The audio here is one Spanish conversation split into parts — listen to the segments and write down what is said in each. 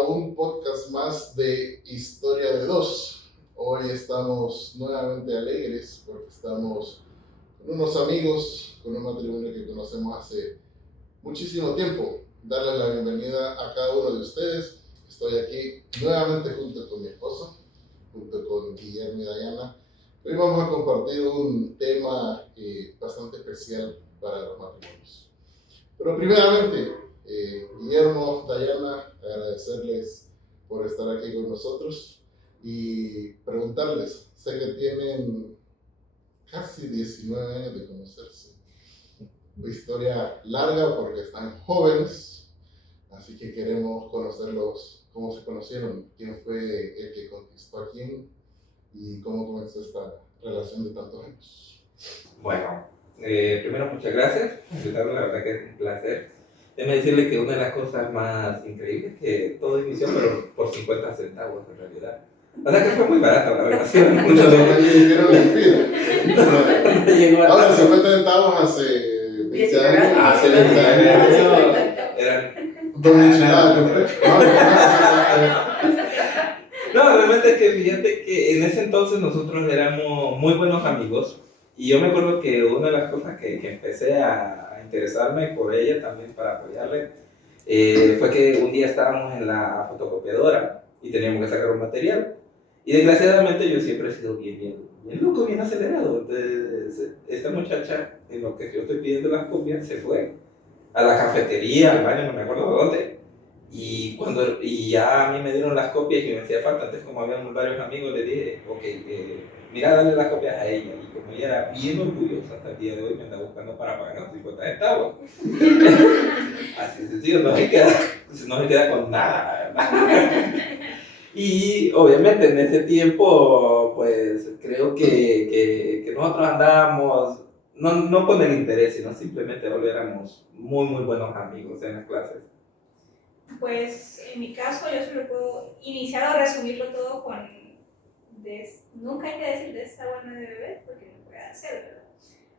a un podcast más de Historia de Dos. Hoy estamos nuevamente alegres porque estamos con unos amigos, con un matrimonio que conocemos hace muchísimo tiempo. Darles la bienvenida a cada uno de ustedes. Estoy aquí nuevamente junto con mi esposo, junto con Guillermo y Dayana. Hoy vamos a compartir un tema bastante especial para los matrimonios. Pero primeramente, Guillermo, Dayana, agradecerles por estar aquí con nosotros y preguntarles, sé que tienen casi 19 años de conocerse, una historia larga porque están jóvenes, así que queremos conocerlos, cómo se conocieron, quién fue el que conquistó a quién y cómo comenzó esta relación de tantos años. Bueno, primero muchas gracias, la verdad que es un placer. Déjame decirle que una de las cosas más increíbles que todo inició por 50 centavos en realidad. La verdad que fue muy barata la relación. Muchos de ustedes dijeron mentira. Ahora 50 centavos hace 20 años. Hace 20 años eran... No, realmente es que fíjate que en ese entonces nosotros éramos muy buenos amigos y yo me acuerdo que una de las cosas que empecé a interesarme por ella también para apoyarle fue que un día estábamos en la fotocopiadora y teníamos que sacar un material y desgraciadamente yo siempre he sido bien loco, bien acelerado. Entonces esta muchacha, en lo que yo estoy pidiendo las copias, se fue a la cafetería, al baño, no me acuerdo dónde. Y ya a mí me dieron las copias y me hacía falta, entonces como habíamos varios amigos le dije, ok, mira, dale las copias a ella. Y como ella era bien orgullosa hasta el día de hoy, me anda buscando para pagar los 50 centavos. Así sencillo, no se queda con nada, ¿verdad? Y obviamente en ese tiempo, pues creo que nosotros andábamos, no con el interés, sino simplemente éramos muy buenos amigos en las clases. Pues en mi caso yo solo puedo iniciar o resumirlo todo con nunca hay que decir de esta buena de beber porque no puede hacer, ¿verdad?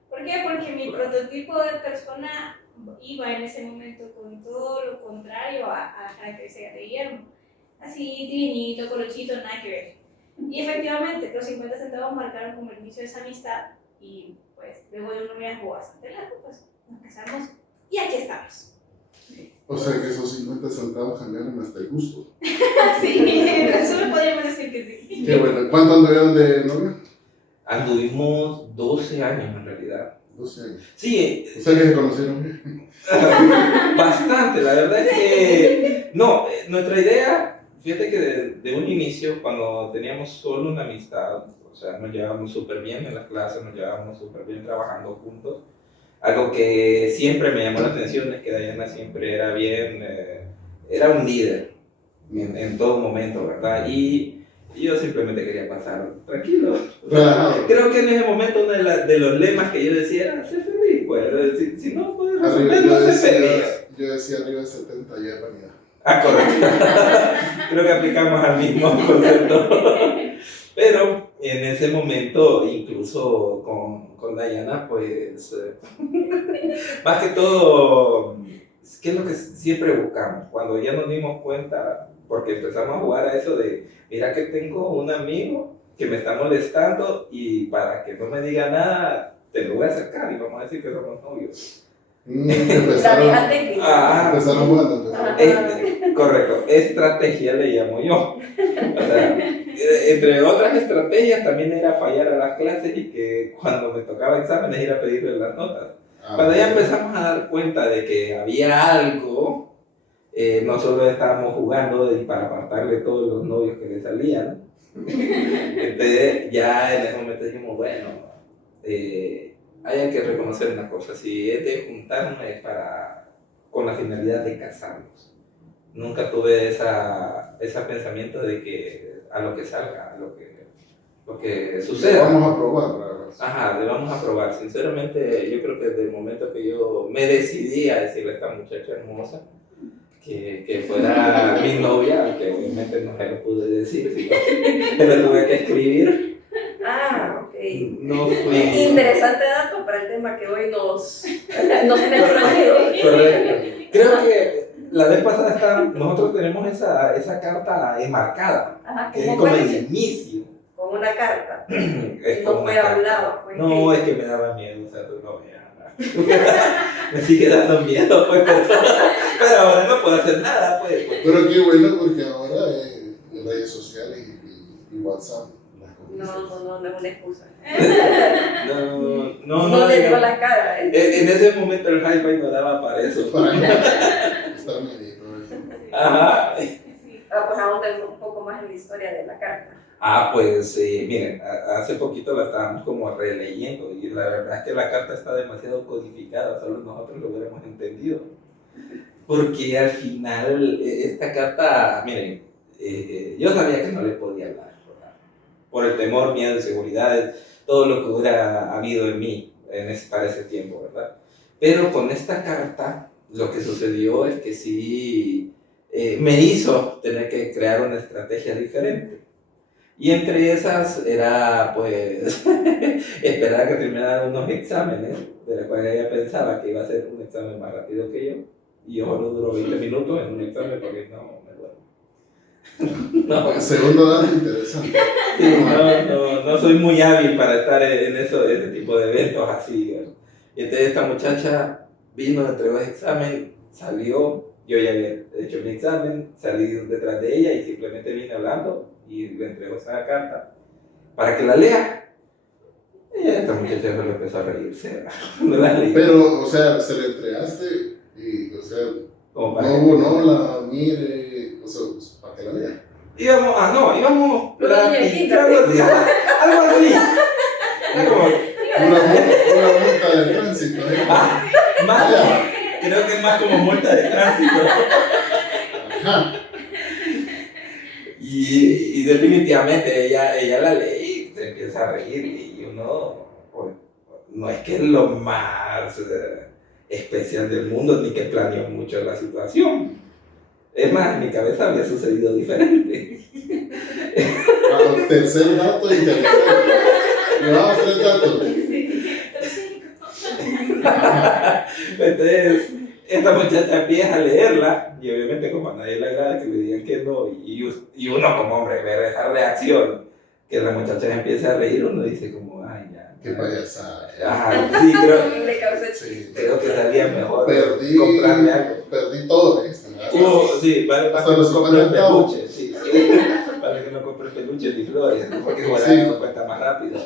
¿Por qué? Porque mi prototipo de persona iba en ese momento con todo lo contrario a la característica de Guillermo. Así, divinito, colochito, nada que ver. Y efectivamente, los 50 centavos marcaron como el inicio de esa amistad y pues luego de un noviazgo bastante largo, pues nos casamos y aquí estamos. O sea que esos 50 centavos cambiaron hasta el gusto. Sí, solo podríamos decir que sí. Qué bueno. ¿Cuánto anduvieron de novia? Anduvimos 12 años en realidad. 12 años. Sí. O sea que se conocieron. Bastante, la verdad es que... No, nuestra idea, fíjate que de un inicio, cuando teníamos solo una amistad, o sea, nos llevábamos súper bien en las clases, nos llevábamos súper bien trabajando juntos. Algo que siempre me llamó la atención es que Dayana siempre era era un líder en todo momento, ¿verdad? Y yo simplemente quería pasar tranquilo. Creo que en ese momento uno de los lemas que yo decía era ser feliz, pues. Si no puedes resolver, no ser feliz. Yo decía arriba de 70 ya es vanidad. Ah, correcto. Creo que aplicamos al mismo concepto. Pero en ese momento, incluso con Dayana, pues, más que todo, ¿qué es lo que siempre buscamos? Cuando ya nos dimos cuenta, porque empezamos a jugar a eso de, mira que tengo un amigo que me está molestando y para que no me diga nada, te lo voy a acercar y vamos a decir que somos novios. Empezaron jugando. Correcto, estrategia le llamo yo. O sea, entre otras estrategias también era fallar a las clases y que cuando me tocaba exámenes ir a pedirle las notas. Cuando ya empezamos a dar cuenta de que había algo, no solo estábamos jugando para apartarle todos los novios que le salían. Entonces ya en ese momento dijimos, bueno, hay que reconocer una cosa, si es de juntarnos es con la finalidad de casarnos. Nunca tuve ese pensamiento de que a lo que salga, a lo que suceda. Le vamos a probar. Ajá, le vamos a probar. Sinceramente, yo creo que desde el momento que yo me decidí a decirle a esta muchacha hermosa que fuera mi novia, aunque obviamente no se lo pude decir, sino que lo tuve que escribir. Ah, ok. No fui... Interesante dato para el tema que hoy nos tiene traído. Correcto. Creo que la vez pasada nosotros tenemos esa carta enmarcada, Ajá, que es ¿cómo como fue? el inicio. Con una carta. Es No como fue una carta. hablado. Fue No, es que me daba miedo, o sea, no, me sigue dando miedo, pues, pero ahora no puedo hacer nada, pues. Pero qué bueno porque ahora redes sociales y WhatsApp. No es una excusa. No le dio la cara. En ese momento el hi-fi no daba para eso. Para estar medito. Ajá. Sí. Pues ahondemos un poco más en la historia de la carta. Pues miren, hace poquito la estábamos como releyendo y la verdad es que la carta está demasiado codificada, solo nosotros lo hubiéramos entendido. Porque al final esta carta, miren, yo sabía que no le podía hablar, ¿verdad? Por el temor, miedo, inseguridades, todo lo que hubiera habido en mí para ese tiempo, ¿verdad? Pero con esta carta lo que sucedió es que sí me hizo tener que crear una estrategia diferente. Y entre esas era, pues, esperar a que terminaran unos exámenes, de los cuales ella pensaba que iba a ser un examen más rápido que yo. Y yo solo duro 20 minutos en un examen porque no me duermo. No. Segundo dato interesante. Sí, no soy muy hábil para estar en ese tipo de eventos así. ¿no? Y entonces esta muchacha vino, entregó el examen, salió, yo ya había hecho mi examen, salí detrás de ella y simplemente vine hablando y le entregó esa carta para que la lea. Y esta muchacha solo empezó a reírse. No la leí. Pero, o sea, se le entregaste y, o sea, Como para no hubo, no la mire, o sea, pues, para que la lea. íbamos platicando así, algo así. Era como, Una multa de tránsito, ¿eh? más, creo que es más como multa de tránsito. Ajá. Y definitivamente ella la lee y se empieza a reír y uno, pues, no es que es lo más especial del mundo ni que planeó mucho la situación. Es más, en mi cabeza había sucedido diferente. Tercer dato interesante. Llevamos 3 datos. Entonces, esta muchacha empieza a leerla y obviamente como a nadie le agrada que le digan que no y uno como hombre ver esa reacción que la muchacha empieza a reír, uno dice como, ay ya. Qué payasada. Ajá, sí, Le causé Sí. creo que salía mejor Perdí comprarme algo. todo, ¿eh? Sí, vale para Hasta que los no compre 50 centavos. peluches, sí. Para que no compre peluches ni flores, ¿no? Porque igual Sí. no cuesta más rápido.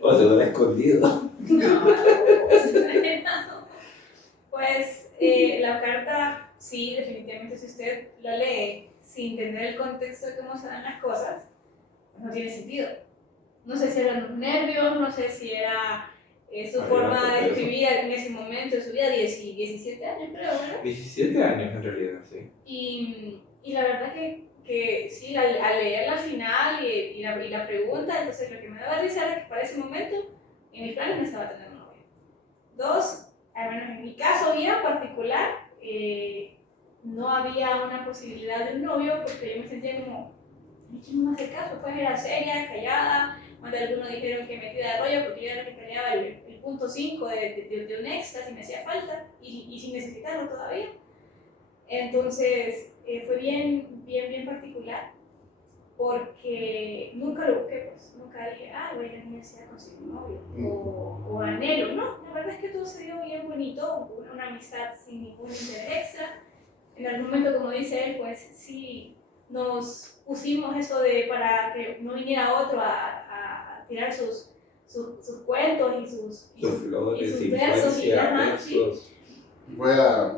O se hubiera escondido. Pues la carta, sí, definitivamente, si usted la lee sin tener el contexto de cómo se dan las cosas, pues no tiene sentido. No sé si eran los nervios, no sé si era su forma de escribir en ese momento de su vida, 17 años creo, ¿verdad? 17 años en realidad, sí. Y la verdad que sí, al leer la final y la pregunta, entonces lo que me daba risa era que para ese momento en mis planes no estaba teniendo novio. 2, al menos en mi caso bien particular, no había una posibilidad de un novio porque yo me sentía como, ¿quién me va a hacer caso? Pues era seria, callada, más de algunos dijeron que metida de rollo porque yo era la que peleaba el punto 5 de un extra si me hacía falta y sin necesitarlo todavía. Entonces fue bien particular porque nunca lo busqué, pues nunca dije, voy a ir a la universidad a conseguir un novio o anhelo, no, la verdad es que todo se dio bien bonito, una amistad sin ningún interés extra. En algún momento, como dice él, pues sí nos pusimos eso para que no viniera otro a tirar sus cuentos y sus flores, y sus versos y demás, sí. Voy a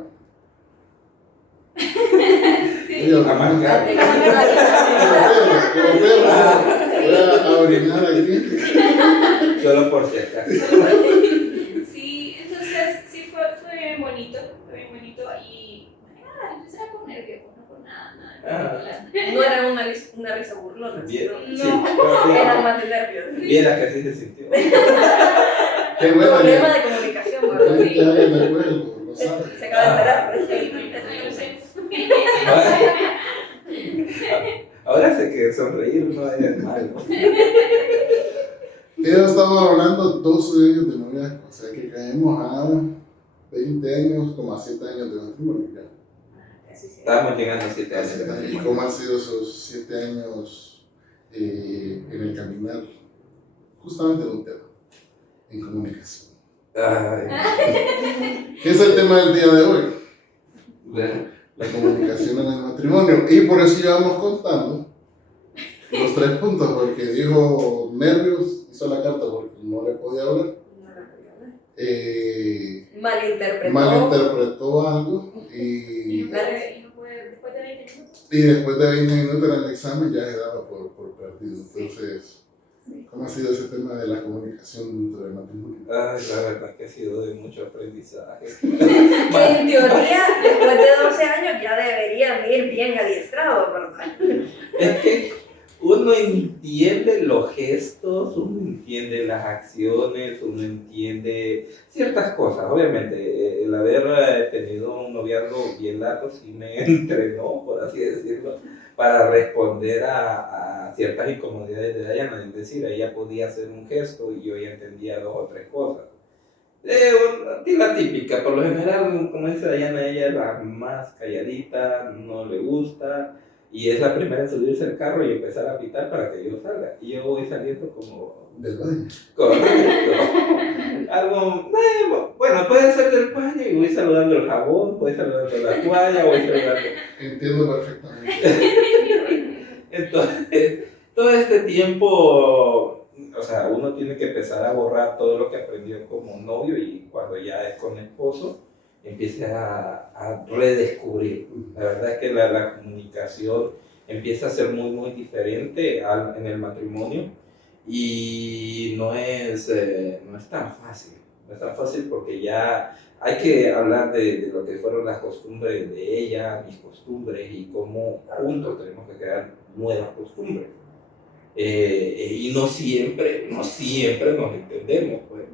Sí. A marcar. como perro, voy a orinar aquí. Solo por si acaso. Sí, entonces sí fue bien bonito y empecé con nervios, no con nada. No era una risa burlona, Bien, sino No. era más de nervios. Viera que así se sintió. Qué bueno. Problema de comunicación, ¿verdad? Que te hagan de acuerdo, lo Se sabes. acaba de enterar, pues. Sí, no lo sé. Ahora sé que sonreír no es malo. Ya estamos hablando 12 años de noviazgo, o sea que caemos a 20 años, como a 7 años de matrimonio. casi 7 Estábamos llegando a 7 años. ¿Y cómo han sido esos 7 años en el caminar? Justamente en un tema, en comunicación. Ay, ¿Qué es el tema del día de hoy? bueno, La comunicación en el matrimonio. Y por eso íbamos contando los 3 puntos, porque dijo nervios, hizo la carta porque no le podía hablar. Malinterpretó algo Y no puede, después de 20 minutos. y después de 20 minutos en el examen ya se daba por perdido. Entonces, ¿cómo ha sido ese tema de la comunicación dentro del matrimonio? ay, la verdad que ha sido de mucho aprendizaje. Que en teoría, después de 12 años ya deberían ir bien adiestrados, ¿verdad? Es que uno entiende los gestos, uno entiende las acciones, uno entiende ciertas cosas. Obviamente, el haber tenido un noviazgo bien largo sí me entrenó, por así decirlo, para responder a ciertas incomodidades de Dayana. Es decir, ella podía hacer un gesto y yo ya entendía 2 o 3 cosas. La típica, por lo general, como dice Dayana, ella es la más calladita, no le gusta. Y es la primera en subirse al carro y empezar a pitar para que yo salga. Y yo voy saliendo como... Del baño. Correcto. Algo... bueno, puede ser del baño y voy saludando el jabón, voy saludando la toalla, voy saludando... Entiendo perfectamente. Entonces, todo este tiempo, o sea, uno tiene que empezar a borrar todo lo que aprendió como novio y cuando ya es con esposo, empieza a redescubrir. La verdad es que la comunicación empieza a ser muy, muy diferente en el matrimonio y no es tan fácil. No es tan fácil porque ya hay que hablar de lo que fueron las costumbres de ella, mis costumbres y cómo juntos tenemos que crear nuevas costumbres. Y no siempre nos entendemos, pues.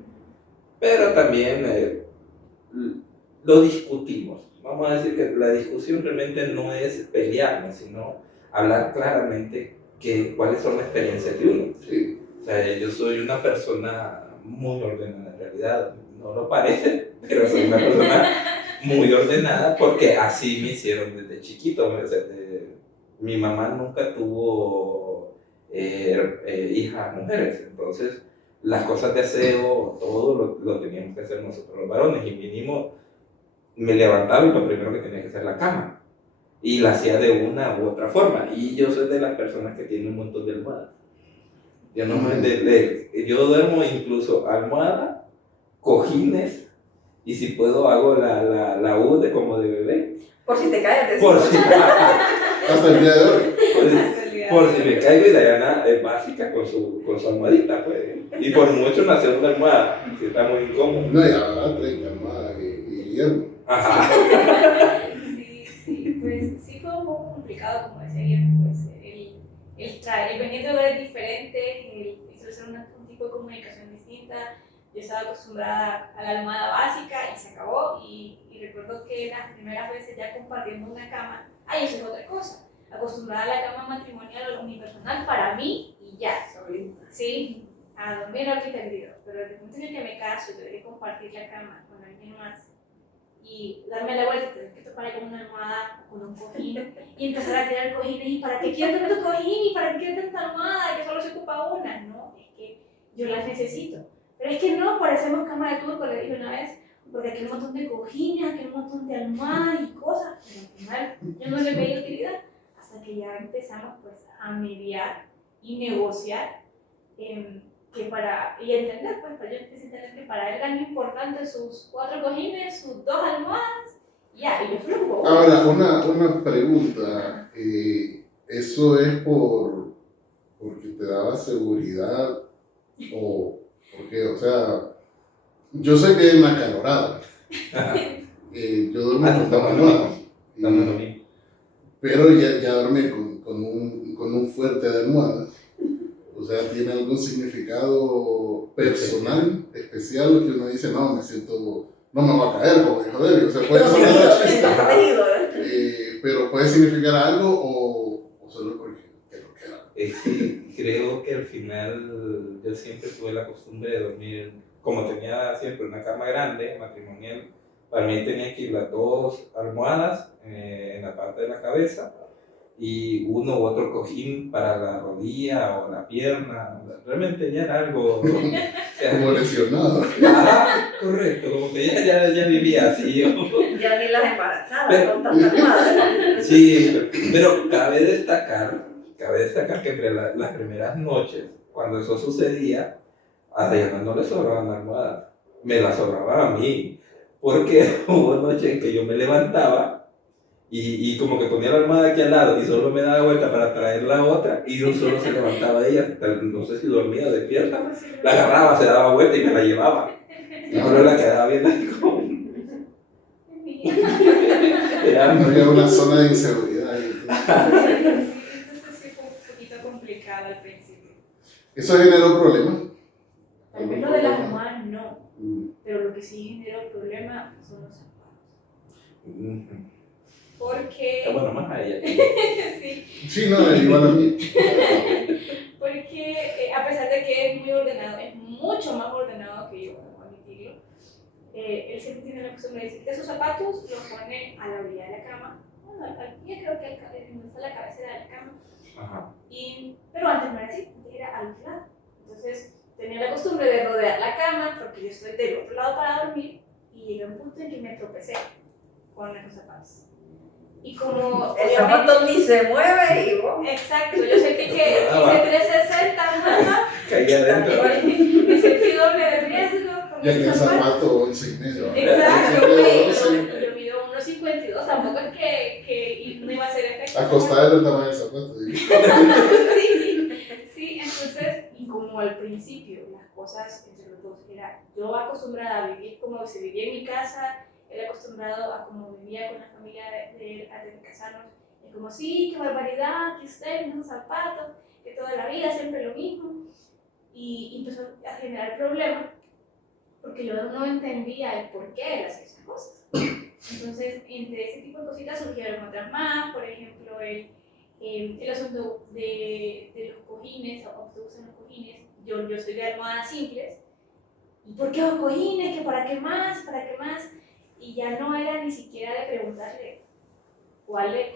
Pero también lo discutimos. Vamos a decir que la discusión realmente no es pelearnos, sino hablar claramente cuáles son las experiencias de uno. Sí. O sea, yo soy una persona muy ordenada en realidad, no lo parece, pero soy una persona muy ordenada porque así me hicieron desde chiquito. O sea, mi mamá nunca tuvo hijas mujeres, entonces las cosas de aseo, todo lo teníamos que hacer nosotros los varones y vinimos. Me levantaba y lo primero que tenía que hacer la cama. Y la hacía de una u otra forma. Y yo soy de las personas que tienen un montón de almohadas. Yo, no yo duermo incluso almohada, cojines, y si puedo hago la U de como de bebé. Por si te caes, Por si, Hasta el día de hoy. por si me caigo y Dayana es básica con su almohadita, pues. Y por mucho nació una almohada, si está muy incómodo. No, y ahora 30 más y hierro. Ajá. Sí, pues sí fue un poco complicado, como decía Guillermo, pues el venir de lugares diferentes, el hacer un tipo de comunicación distinta. Yo estaba acostumbrada a la almohada básica y se acabó, y recuerdo que las primeras veces ya compartiendo una cama, eso es otra cosa, acostumbrada a la cama matrimonial o unipersonal para mí y ya, sí, a dormir al tendido, pero desde el momento en el que me caso y tuve que compartir la cama con alguien más, y darme la vuelta, tener que topar con una almohada o con un cojín y empezar a tirar cojines. ¿Y para qué quiero tanto cojín? ¿Y para qué quiero tanta almohada? Que solo se ocupa una. No, es que yo las necesito. Pero es que no, parecemos cama de turco, le dije una vez, porque aquí hay un montón de cojines, aquí hay un montón de almohadas y cosas. Pero al final yo no le veía utilidad hasta que ya empezamos pues a mediar y negociar. Y entender, pues, para yo entender que para él eran importantes sus 4 cojines, sus 2 almohadas, y yo solo juego. Ahora, una pregunta. ¿Eso es porque te daba seguridad o porque, o sea, yo sé que es una acalorada. Yo duermo con 2 almohadas. Pero ya dormí con un fuerte de almohadas. O sea, ¿tiene algún significado personal, especial, que uno dice, no, me siento, no me va a caer, porque joder, o sea, puede sonar chiste, pero puede significar algo o solo porque te lo queda? Sí, creo que al final yo siempre tuve la costumbre de dormir, como tenía siempre una cama grande, matrimonial, Para mí tenía que ir las 2 almohadas en la parte de la cabeza y uno u otro cojín para la rodilla o la pierna. Realmente ya era algo... Como lesionado. Ah, correcto, como que ya vivía así yo. Ya ni las embarazadas con tanta almohada. Sí, pero cabe destacar que entre las primeras noches, cuando eso sucedía, a Diana no le sobraban almohadas, me las sobraban a mí, porque hubo noches en que yo me levantaba y como que ponía la almohada aquí al lado y solo me daba vuelta para traer la otra y yo solo se levantaba ella, no sé si dormía o despierta, la agarraba, se daba vuelta y me la llevaba. Y ahora la quedaba viendo ahí como... Había una zona de inseguridad. Entonces sí fue un poquito complicado al principio. ¿Eso generó problemas? Tal vez lo de las almohadas no, pero lo que sí generó problema son los zapatos. Porque... Bueno, más a ella. sí, Sí, no, igual a mí. porque a pesar de que es muy ordenado, es mucho más ordenado que yo, debo admitirlo, él siempre tiene la costumbre de decir que sus zapatos los pone a la orilla de la cama, bueno, al pie creo que donde está la cabecera de la cama. Ajá. Pero antes no era así, antes era al otro lado. Entonces tenía la costumbre de rodear la cama porque yo estoy del otro lado para dormir y llegué a un punto en que me tropecé con esos zapatos. Y como El zapato ni se mueve y vos. exacto, yo sentí que hice 360 más, Caía adentro. me sentí doble de riesgo con Ya que el esos zapatos. zapato 11,5. Exacto, Sí. yo mido 1,52, tampoco es que no iba a hacer efecto. Acostada del tamaño del zapato. ¿Sí? Sí, entonces, y como al principio las cosas entre los dos era yo acostumbrada a vivir como se vivía en mi casa, él acostumbrado a como vivía con la familia de él antes de casarnos, es como sí, qué barbaridad, que usted con esos zapatos, que toda la vida siempre lo mismo, y empezó a generar problemas porque yo no entendía el por qué él hacía esas cosas. Entonces, entre ese tipo de cositas surgieron otras más, por ejemplo, el asunto de los cojines, o se usan los cojines, yo soy de almohadas simples, ¿y por qué los cojines? ¿Que para qué más? ¿Para qué más? Y ya no era ni siquiera de preguntarle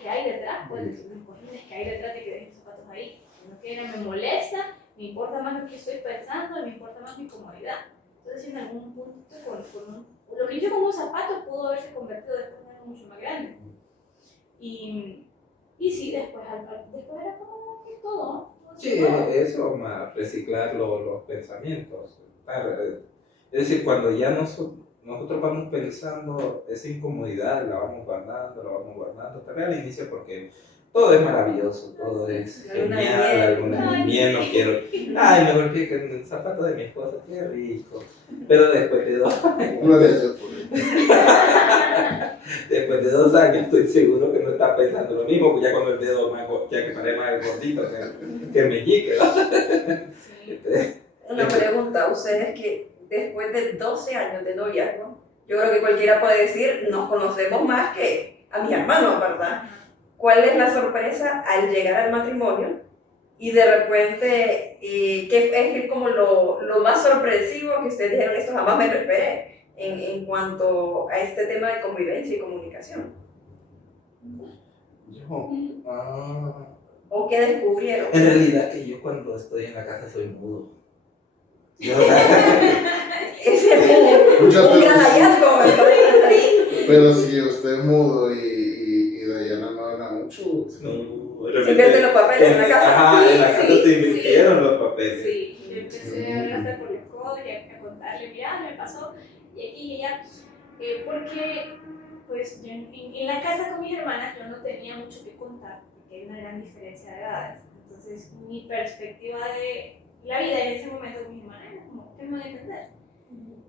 qué hay detrás, pues, de los cojines que hay detrás de que dejen los zapatos ahí, sino que era, me molesta, me importa más lo que estoy pensando, me importa más mi comodidad. Entonces, en algún punto, lo que hice con un zapato pudo haberse convertido después en algo mucho más grande. Y sí, después era como que todo. Sí, eso, más reciclar los pensamientos. Es decir, cuando ya nosotros vamos pensando esa incomodidad, la vamos guardando, tal vez al inicio porque todo es maravilloso, todo es genial, la luna de miel, no quiero, ay, me golpeé con el zapato de mi esposa, qué rico, pero después de 2 años, después de 2 años estoy seguro que no está pensando lo mismo, pues ya con el dedo más, ya que parece más gordito que el meñique, ¿no? Sí. Una pregunta, ustedes que después de 12 años de noviazgo, yo creo que cualquiera puede decir, nos conocemos más que a mis hermanos, ¿verdad? ¿Cuál es la sorpresa al llegar al matrimonio? Y de repente, ¿qué es como lo más sorpresivo que ustedes dijeron, esto jamás me lo esperé, en cuanto a este tema de convivencia y comunicación? ¿O qué descubrieron? En realidad que yo cuando estoy en la casa soy mudo. Ese es un gran hallazgo, ¿verdad? Pero si usted es mudo y Dayana no habla mucho. No, Se invierten los papeles en la casa. Ajá, en la casa se Sí, invirtieron los papeles. Sí, yo empecé a hablar hasta por los codos y a contarle, mira, me pasó, y aquí y allá, porque pues yo en la casa con mis hermanas yo no tenía mucho que contar, porque hay una gran diferencia de edades, entonces mi perspectiva de la vida en ese momento con mis hermanas era como, ¿qué me voy a entender?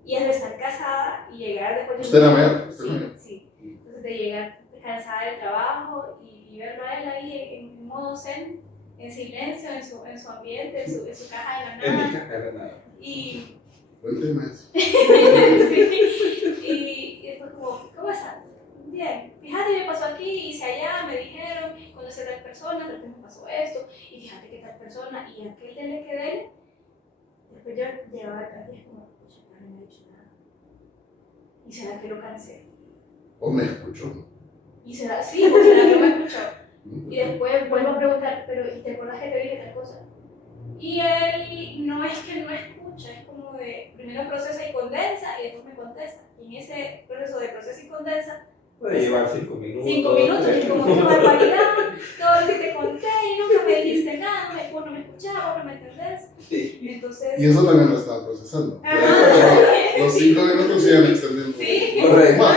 Y al estar casada y llegar después de... ¿Usted era mayor? Sí. Entonces de llegar cansada del trabajo y verlo a él ahí en modo zen, en silencio, en su ambiente, en su caja de la nada. En mi caja de la nada. Y... Cuénteme eso. y después como, ¿cómo estás? Bien. Fíjate, me pasó aquí, hice allá, me dijeron, conocí a tal persona, después me pasó esto, y fíjate que tal persona, y aquel dele que de él, después yo llegaba atrás y es como, pucha, no me ha dicho nada. ¿Y será que lo cansé? O me escuchó. Y será, sí, pues será que me escuchó. Y después vuelvo a preguntar, pero ¿y te acuerdas que te dije tal cosa? Y él no es que no escucha, es como de primero procesa y condensa y después me contesta. Y en ese proceso de procesa y condensa, Puede llevar 5 minutos. 5 minutos, y como qué barbaridad, todo lo que te conté y nunca me dijiste nada, vos no me escuchabas, no me entendés. Sí. Entonces, Y eso también lo estaba procesando. Ajá. Los 5 minutos se iban extendiendo. Sí. Correcto. Más.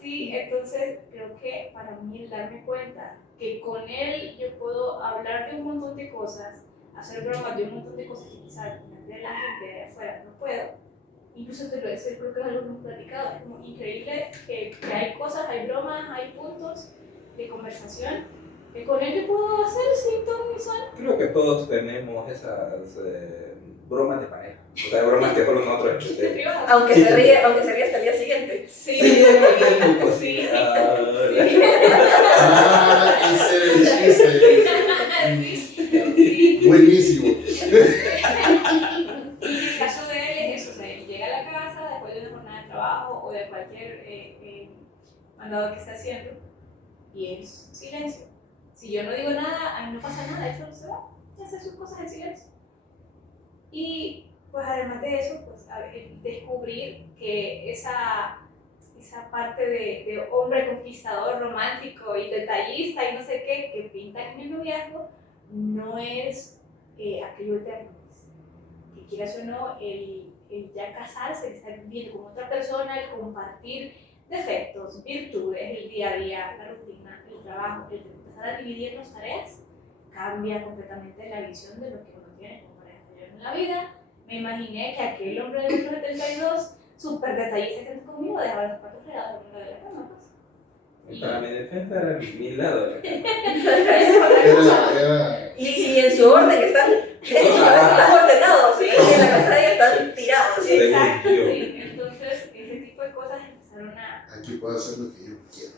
sí, entonces creo que para mí el darme cuenta que con él yo puedo hablar de un montón de cosas, hacer bromas de un montón de cosas que quizás de la gente de afuera no puedo. Incluso te lo decía, creo que es algo que hemos platicado, es como increíble que hay cosas, hay bromas, hay puntos de conversación que con él yo puedo hacer sin ton ni son. Creo que todos tenemos esas bromas de pareja. O sea, bromas que solo nosotros Chistes entendemos. privados. Aunque Sí, se ríe hasta el día siguiente. Sí, Sí, es muy sí, posible. sí. Ah, ese era el chiste. Sí. Buenísimo. Y en el caso de él es eso, o sea, él llega a la casa después de una jornada de trabajo o de cualquier mandado que esté haciendo y es silencio. Si yo no digo nada, a mí no pasa nada, eso se va y hace sus cosas en silencio. Y pues además de eso, pues descubrir que esa parte de hombre conquistador, romántico y detallista y no sé qué, que pinta en el noviazgo, no es aquello eterno. Que quieras o no, el ya casarse, el estar viviendo con otra persona, el compartir defectos, virtudes, el día a día, la rutina, el trabajo, el empezar a dividir las tareas, cambia completamente la visión de lo que uno tiene como pareja. Yo en la vida me imaginé que aquel hombre de 1,72 súper detallista que está conmigo dejaba los zapatos fregados en la cama. Pues. Y para mi defensa era mi lado de la cama. Era Y en su orden están ordenados, ¿sí? Y en la casa de ella están tirados. Sí. Exacto, Según yo. sí. Entonces, ese tipo de cosas empezaron a... aquí puedo hacer lo que yo quiera.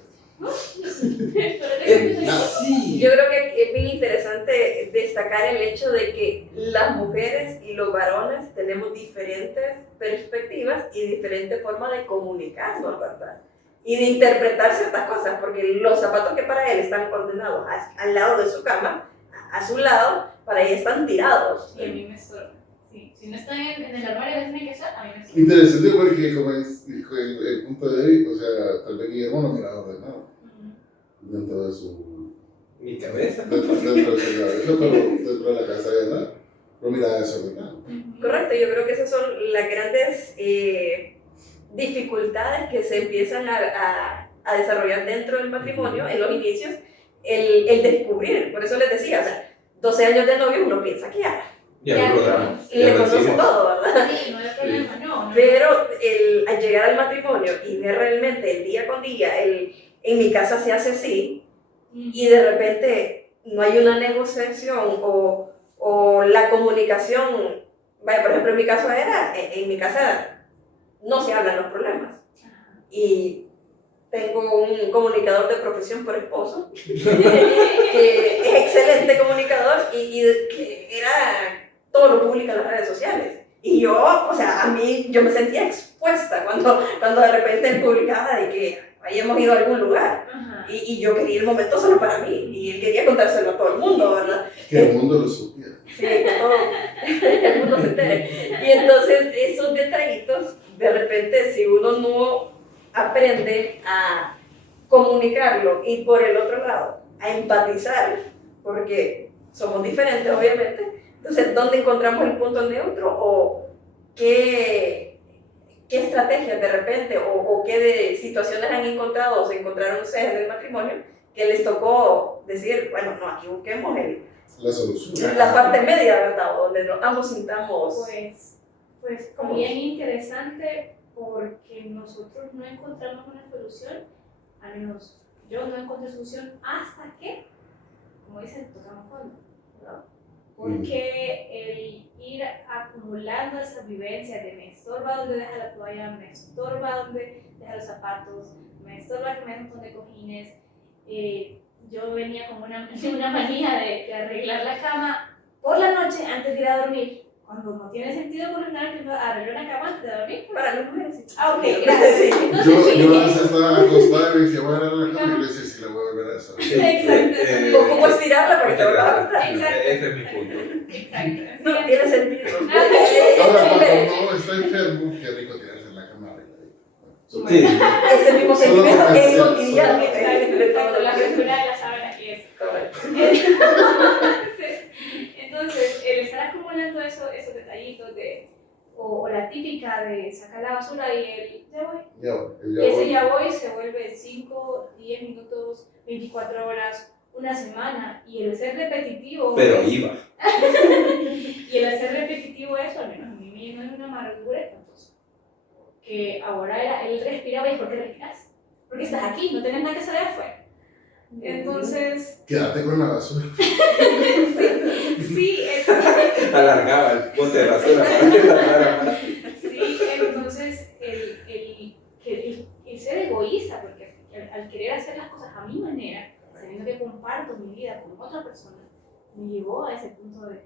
Sí. Yo creo que es bien interesante destacar el hecho de que las mujeres y los varones tenemos diferentes perspectivas y diferentes formas de comunicarnos, ¿verdad? Y de interpretar ciertas cosas, porque los zapatos que para él están ordenados al lado de su cama, a su lado, para ella están tirados. Y a mí me estorba. Sí. Si no están en el armario que tienen que estar, a mí me estorba. Interesante porque, como dijo el punto de David, o sea, tal vez Guillermo no miraba ordenado dentro de su. Mi cabeza. Dentro de su cabeza, pero dentro de la casa de nada. Pero miraba desordenado. Correcto, yo creo que esas son las grandes dificultades que se empiezan a desarrollar dentro del matrimonio, en los inicios, el descubrir. Por eso les decía, o sea, 12 años de novio uno piensa que Ya lo logramos. le Ya lo conoce hicimos. todo, ¿verdad? Sí, no hay problema, no. Pero al llegar al matrimonio y ver realmente el día con día, en mi casa se hace así, y de repente no hay una negociación o la comunicación, vaya, por ejemplo, en mi caso en mi casa no se hablan los problemas. Y tengo un comunicador de profesión por esposo, que es excelente comunicador y que todo lo publica en las redes sociales. Y yo, o sea, yo me sentía expuesta cuando de repente él publicaba de que habíamos ido a algún lugar. Y yo quería el momento solo para mí, y él quería contárselo a todo el mundo, ¿verdad? Que el mundo lo supiera. Sí, que el mundo se entere. Y entonces esos detallitos, de repente, si uno no aprende a comunicarlo y por el otro lado, a empatizar, porque somos diferentes, obviamente, entonces, ¿dónde encontramos el punto neutro? ¿O qué estrategias de repente o qué de situaciones han encontrado o se encontraron ustedes en el matrimonio que les tocó decir, bueno, no, aquí busquemos La solución. la parte media, ¿verdad? Donde ambos sintamos... Pues bien interesante porque nosotros no encontramos una solución, al menos yo no encontré solución hasta que, como dicen, tocamos fondo, ¿verdad? Porque el ir acumulando esas vivencias de me estorba donde deja la toalla, me estorba donde deja los zapatos, me estorba que me da un montón de cojines, yo venía como una manía de arreglar la cama por la noche antes de ir a dormir. cuando no tiene sentido por nada que arreglar una cama antes de dormir. Para las mujeres. Sí. Ah, ok, gracias. Sí. Entonces, Yo a veces estaba acostado y dije, voy a agarrar la cama y le decía, si la voy a volver a hacer. Exacto. O cómo estirarla para que te vuelvas a acostar. Exacto. Ese es mi punto. Exacto. No tiene sentido. Ahora, cuando uno está enfermo, qué rico tirarse en la cama arregladito. Sí. Ese mismo sentimiento Solo es por cotidiano. Exacto, la frescura de la sábana y eso. Correcto. Entonces, el estar acumulando esos detallitos o la típica de sacar la basura y el ya voy. Ese ya voy se vuelve 5, 10 minutos, 24 horas, una semana, y el ser repetitivo. Pero iba. Y el ser repetitivo eso, al menos a mí me llenó de una amargura espantosa. Que ahora él respiraba y ¿por qué respiras? Porque estás aquí, no tienes nada que hacer afuera. Entonces, Quédate con la basura. sí, Alargaba el bote de basura para que tardara más. sí, entonces el ser egoísta, porque al querer hacer las cosas a mi manera, sabiendo que comparto mi vida con otra persona, me llevó a ese punto de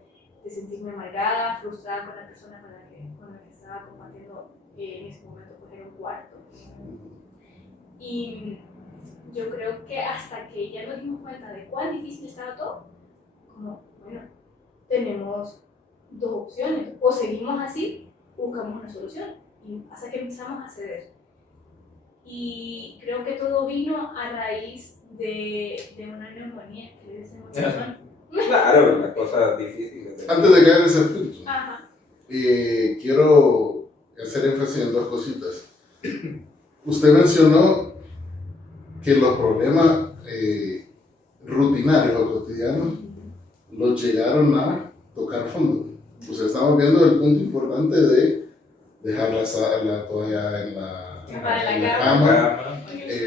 sentirme amargada, frustrada con la persona con la que estaba compartiendo en ese momento, pues era un cuarto. Y yo creo que hasta que ya nos dimos cuenta de cuán difícil estaba todo, como, bueno, tenemos dos opciones, o seguimos así, o buscamos una solución, y hasta que empezamos a ceder. Y creo que todo vino a raíz de una neumonía que le dio esa. Claro, las cosas difíciles. Antes de caer en ese punto, Ajá. quiero hacer énfasis en dos cositas. Usted mencionó que los problemas rutinarios o cotidianos los llegaron a tocar fondo. O sea, estamos viendo el punto importante de dejar la toalla en la cama,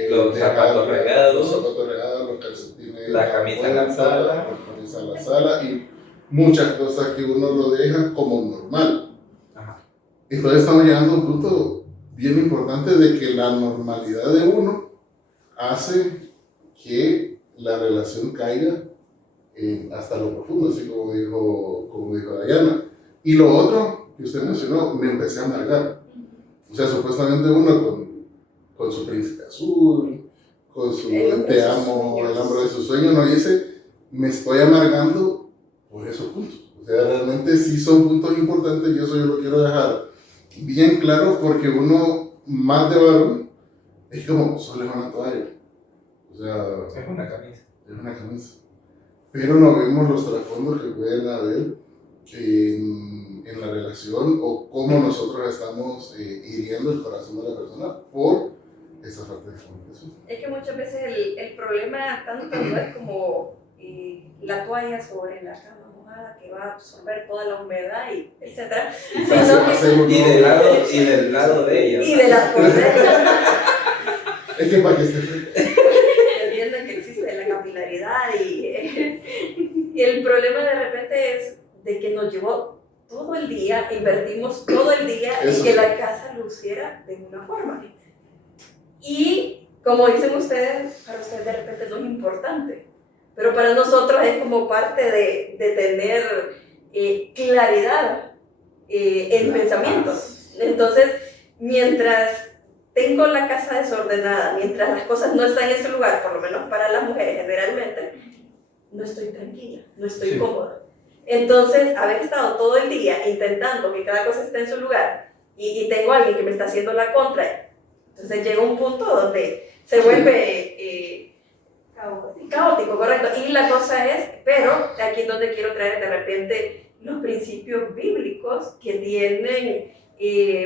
los zapatos regados, los calcetines, la camisa en la sala, y muchas cosas que uno lo deja como normal. Ajá. Entonces estamos llegando a un punto bien importante de que la normalidad de uno hace que la relación caiga hasta lo profundo, así como dijo Dayana. Y lo otro que usted mencionó, me empecé a amargar. O sea, supuestamente uno con su príncipe azul, con su te amo, el hombre de sus sueños, no dice, me estoy amargando por esos puntos. O sea, realmente sí son puntos importantes y eso yo lo quiero dejar bien claro porque uno más de varón es como, solo es una toalla. O sea, es una camisa. Es una camisa. Pero no vemos los trasfondos que pueden haber en la relación o cómo nosotros estamos hiriendo el corazón de la persona por esa falta de comunicación. Es que muchas veces el problema tanto no es como la toalla sobre la cama mojada que va a absorber toda la humedad y etcétera, y del lado de ella. Y de la es que para que esté fresco. Entienden que existe la capilaridad y el problema de repente es de que nos llevó todo el día, invertimos todo el día en que la casa luciera de una forma. Y como dicen ustedes, para ustedes de repente no es importante, pero para nosotros es como parte de tener claridad en pensamientos. Entonces, mientras tengo la casa desordenada, mientras las cosas no están en ese lugar, por lo menos para las mujeres generalmente, no estoy tranquila, no estoy cómoda. Entonces, haber estado todo el día intentando que cada cosa esté en su lugar y tengo a alguien que me está haciendo la contra, entonces llega un punto donde se vuelve caótico, correcto. Y la cosa es, pero aquí es donde quiero traer de repente los principios bíblicos que tienen,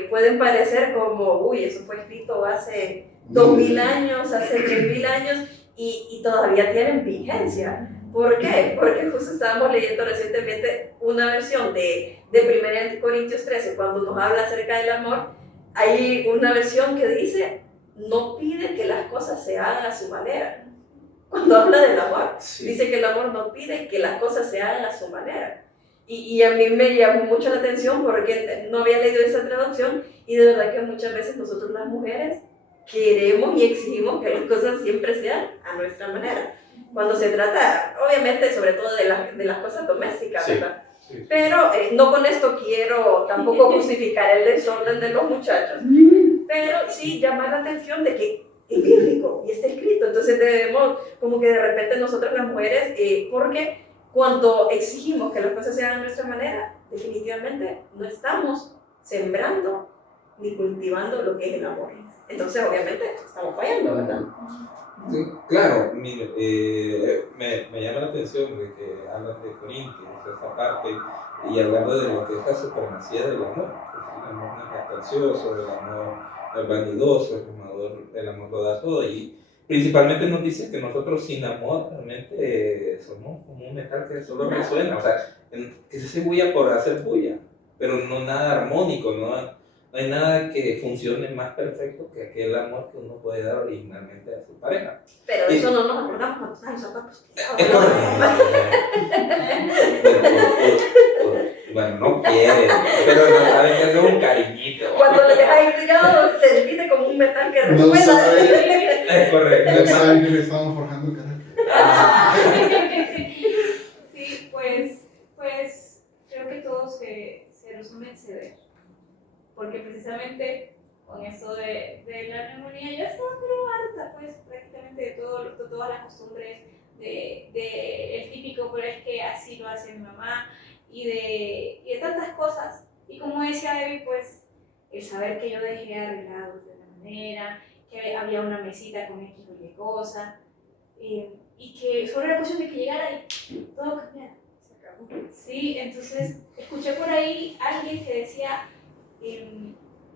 pueden parecer como, uy, eso fue escrito hace 2000 años, hace 3000 años y todavía tienen vigencia. ¿Por qué? Porque justo estábamos leyendo recientemente una versión de 1 Corintios 13, cuando nos habla acerca del amor, hay una versión que dice, no pide que las cosas se hagan a su manera. Cuando habla del amor, dice que el amor no pide que las cosas se hagan a su manera. Y a mí me llamó mucho la atención porque no había leído esa traducción y de verdad que muchas veces nosotros las mujeres queremos y exigimos que las cosas siempre sean a nuestra manera. Cuando se trata, obviamente, sobre todo de las cosas domésticas, ¿verdad? Sí. Pero no con esto quiero tampoco justificar el desorden de los muchachos, pero sí llamar la atención de que es bíblico y está escrito. Entonces debemos, como que de repente nosotros las mujeres, porque cuando exigimos que las cosas se hagan de nuestra manera, definitivamente no estamos sembrando ni cultivando lo que es el amor. Entonces obviamente estamos fallando, ¿verdad? Sí, claro, mire, me llama la atención de que hablan de Corintios, esta parte, y hablando de lo que es la supremacía del amor. Pues, el amor no es jactancioso, el amor no es vanidoso, el amor lo da todo. Y principalmente nos dice que nosotros sin amor realmente somos como un metal que solo resuena, o sea, que se hace bulla por hacer bulla, pero no nada armónico, no hay nada que funcione más perfecto que aquel amor que uno puede dar originalmente a su pareja. Pero eso no nos acordamos cuando estamos zapatos. Es bueno, no quieren, pero no saben que es un cariñito. Cuando le dejas ir tirado, sentiste como un metal que No resuena. saben, Es correcto. no saben que le estamos forjando el carácter. Sí, pues creo que todo se resume en ceder. Porque precisamente con esto de la neumonía yo estaba pero harta, pues prácticamente de todas las costumbres, de el típico, pero es que así lo hace mi mamá, y de tantas cosas. Y como decía Debbie, pues el saber que yo dejé arreglado de la manera, que había una mesita con X o Y cosa, y que solo era cuestión de que llegara y todo cambiara. Se acabó. Sí, entonces escuché por ahí alguien que decía,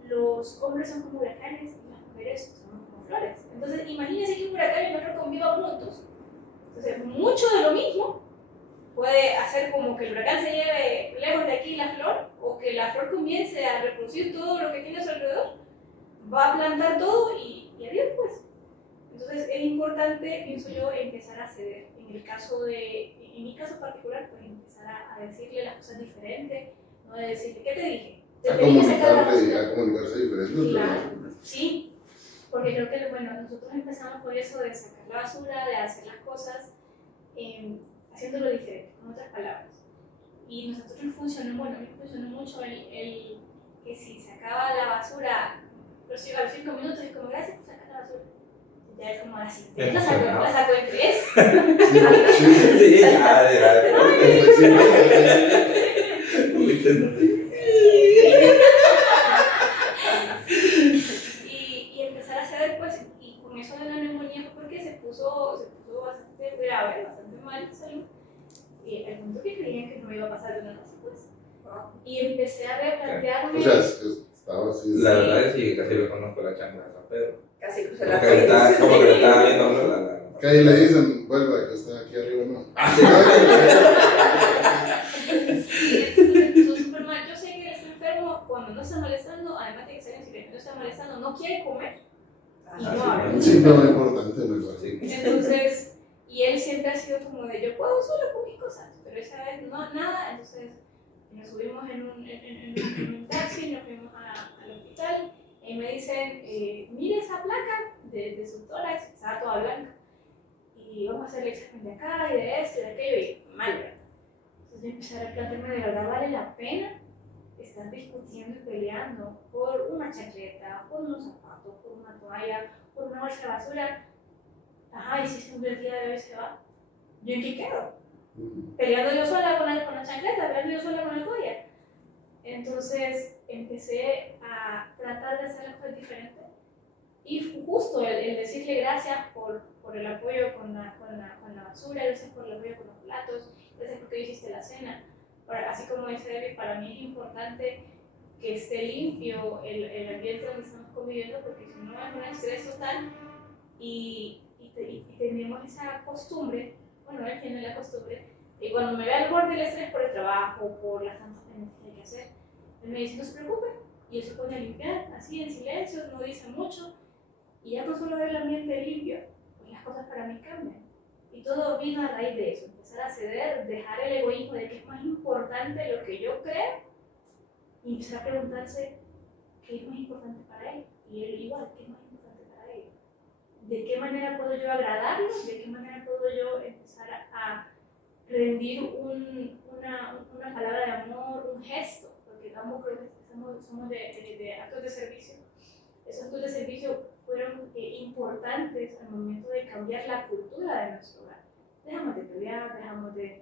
los hombres son como huracanes y las mujeres son como flores. Entonces imagínense que un huracán y una flor convivan juntos. Entonces mucho de lo mismo puede hacer como que el huracán se lleve lejos de aquí la flor, o que la flor comience a reproducir todo lo que tiene a su alrededor, va a plantar todo y adiós pues. Entonces es importante, pienso yo, empezar a ceder. En mi caso particular, pues empezar a decirle las cosas diferentes, no de decirle, ¿qué te dije? A comunicarse diferente. Claro, sí, porque creo que bueno, nosotros empezamos por eso de sacar la basura, de hacer las cosas haciéndolo diferente, con otras palabras. Y nosotros nos funcionó, bueno, a mí me funcionó mucho el que si sacaba la basura, pero si a los 5 minutos es como gracias por sacar la basura. Ya es como a las 5, la saco en 3. Sí, ya. Y empezar a hacer, pues, y con eso de la neumonía fue porque se puso bastante grave, bastante mal de salud, y al punto que creían que no iba a pasar de una noche, pues. Y empecé a replantearme. O sea, estaba así. La verdad es que casi lo conozco la chancla de San Pedro. Casi crucé Como la que calle. como que le estaba viendo Que ahí le dicen, vuelva, que está aquí arriba, ¿no? Sí, entonces me puso súper mal. Yo sé que él está enfermo cuando no está molestando, además de que está en silencio, no está molestando, no quiere comer. Y no habla. Sí, pero es importante, me parece. Entonces, y él siempre ha sido como de yo puedo solo con mis cosas, pero esa vez no, nada. Entonces nos subimos en un taxi, nos fuimos al hospital y me dicen, mire esa placa de su tórax, estaba toda blanca, y vamos a hacer el examen de acá y de esto y de aquello, y mal, ¿verdad? Entonces yo empecé a replantearme, de verdad vale la pena estar discutiendo y peleando por una chancleta, por unos zapatos, por una toalla, por una bolsa de basura. Ajá, y si este hombre el día de hoy se va, ¿yo en qué quedo? Peleando yo sola con la chancleta, peleando yo sola con la toalla. Entonces empecé a tratar de hacer las cosas diferentes, y justo el decirle gracias por el apoyo con la basura, gracias por el apoyo con los platos, gracias porque hiciste la cena. Ahora, así como dice Debbie, para mí es importante que esté limpio el ambiente donde estamos conviviendo, porque si no es un estrés total, y tenemos esa costumbre, bueno, él tiene la costumbre, y cuando me ve al borde del estrés por el trabajo, por las tantas cosas que hay que hacer, él me dice, no se preocupe, y él se pone a limpiar, así en silencio, no dice mucho, y ya con solo ver el ambiente limpio, pues las cosas para mí cambian. Y todo vino a raíz de eso, empezar a ceder, dejar el egoísmo de que es más importante lo que yo creo, y empezar a preguntarse qué es más importante para él, y él igual, qué es más importante para él. ¿De qué manera puedo yo agradarlo? ¿De qué manera puedo yo empezar a rendir una palabra de amor, un gesto, porque ambos creo que somos de actos de servicio. Esos actos de servicio fueron importantes al momento de cambiar la cultura de nuestro hogar. Dejamos de pelear, dejamos de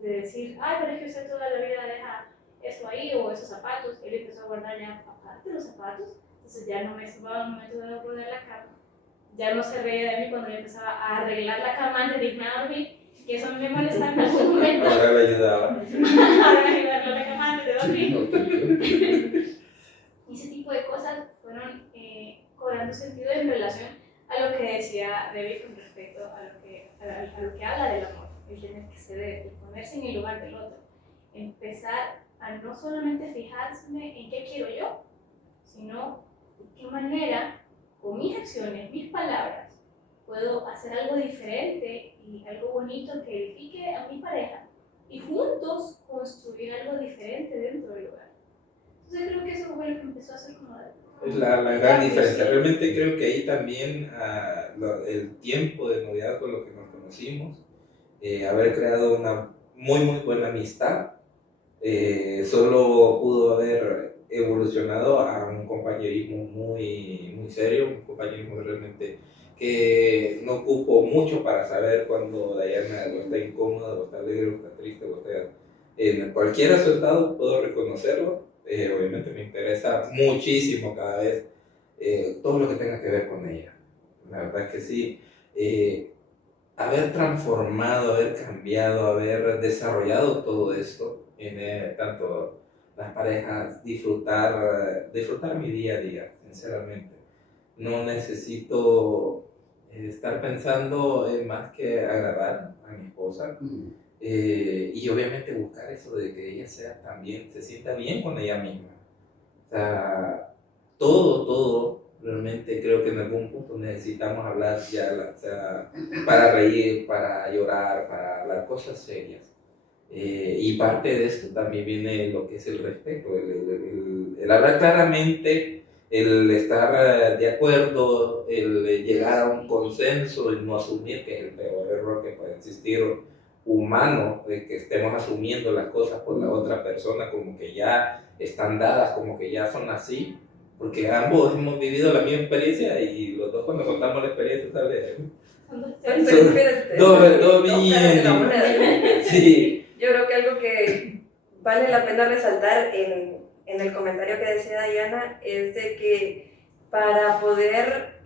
decir, ay, pero es que usted toda la vida deja eso ahí o esos zapatos. Él empezó a guardar ya aparte los zapatos, entonces ya no me estaba en un momento de rodear la cama. Ya no se reía de mí cuando yo empezaba a arreglar la cama antes de irme a dormir, y eso me molestaba en algún momento. Ahora le ayudaba. Ahora me ayuda a arreglar la cama antes de dormir. Y ese tipo de cosas fueron cobrando sentido en relación a lo que decía Debbie con respecto a lo que habla del amor, el tener que ceder, el ponerse en el lugar del otro, empezar a no solamente fijarse en qué quiero yo, sino de qué manera, con mis acciones, mis palabras, puedo hacer algo diferente y algo bonito que edifique a mi pareja y juntos construir algo diferente dentro del hogar. Entonces creo que eso fue lo que empezó a hacer como Es la gran diferencia. Realmente creo que ahí también el tiempo de noviazgo con lo que nos conocimos, haber creado una muy buena amistad, solo pudo haber evolucionado a un compañerismo muy serio, un compañerismo realmente que no ocupo mucho para saber cuando Dayana está incómoda, o está alegre, o está triste, o está en cualquiera de su estado, puedo reconocerlo. Obviamente me interesa muchísimo cada vez todo lo que tenga que ver con ella. La verdad es que sí, haber transformado, haber cambiado, haber desarrollado todo esto, en tanto las parejas, disfrutar mi día a día, sinceramente. No necesito estar pensando en más que agradar a mi esposa. Y obviamente buscar eso de que ella se sienta bien con ella misma. O sea, todo, realmente creo que en algún punto necesitamos hablar ya, o sea, para reír, para llorar, para hablar cosas serias. Y parte de esto también viene lo que es el respeto, el hablar claramente, el estar de acuerdo, el llegar a un consenso, el no asumir, que es el peor error que puede existir humano, de que estemos asumiendo las cosas por la otra persona como que ya están dadas, como que ya son así, porque ambos hemos vivido la misma experiencia y los dos cuando contamos la experiencia sale dos bien. Sí. Yo creo que algo que vale la pena resaltar en el comentario que decía Dayana es de que para poder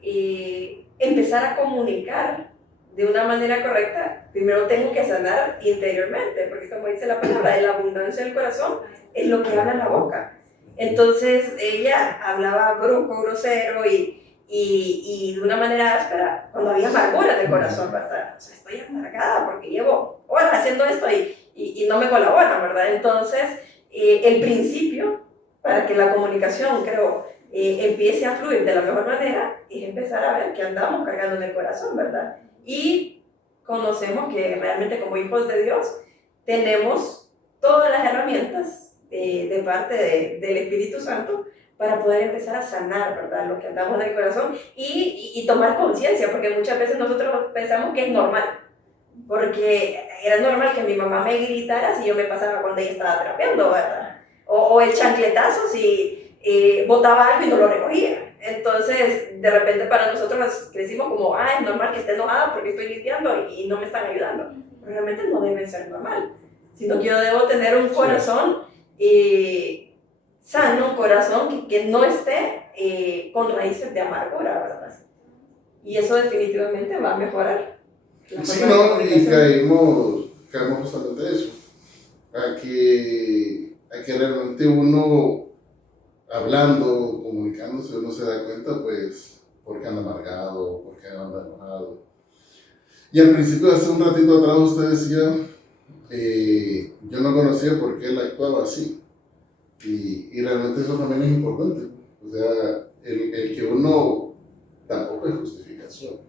empezar a comunicar de una manera correcta, primero tengo que sanar interiormente, porque como dice la palabra, de la abundancia del corazón es lo que habla la boca. Entonces ella hablaba brusco, grosero y de una manera áspera cuando había amargura en el corazón, ¿verdad? O sea, estoy amargada porque llevo horas haciendo esto y no me colabora, ¿verdad? Entonces, el principio para que la comunicación, creo, empiece a fluir de la mejor manera es empezar a ver qué andamos cargando en el corazón, ¿verdad? Y conocemos que realmente como hijos de Dios tenemos todas las herramientas de parte del Espíritu Santo para poder empezar a sanar, ¿verdad? Lo que andamos en el corazón y tomar conciencia, porque muchas veces nosotros pensamos que es normal, porque era normal que mi mamá me gritara si yo me pasaba cuando ella estaba trapeando, ¿verdad? O el chancletazo si botaba algo y no lo recogía. Entonces, de repente para nosotros crecimos como, es normal que esté enojada porque estoy limpiando y no me están ayudando. Pero realmente no debe ser normal, sino que yo debo tener un corazón sano, un corazón que no esté con raíces de amargura, ¿verdad? Y eso definitivamente va a mejorar. Sí, no, y caemos justamente eso, a que realmente uno, hablando, comunicándose, uno se da cuenta, pues, por qué anda amargado, por qué anda enojado. Y al principio, hace un ratito atrás, usted decía, yo no conocía por qué él actuaba así. Y realmente eso también es importante. O sea, el que uno tampoco es justificación.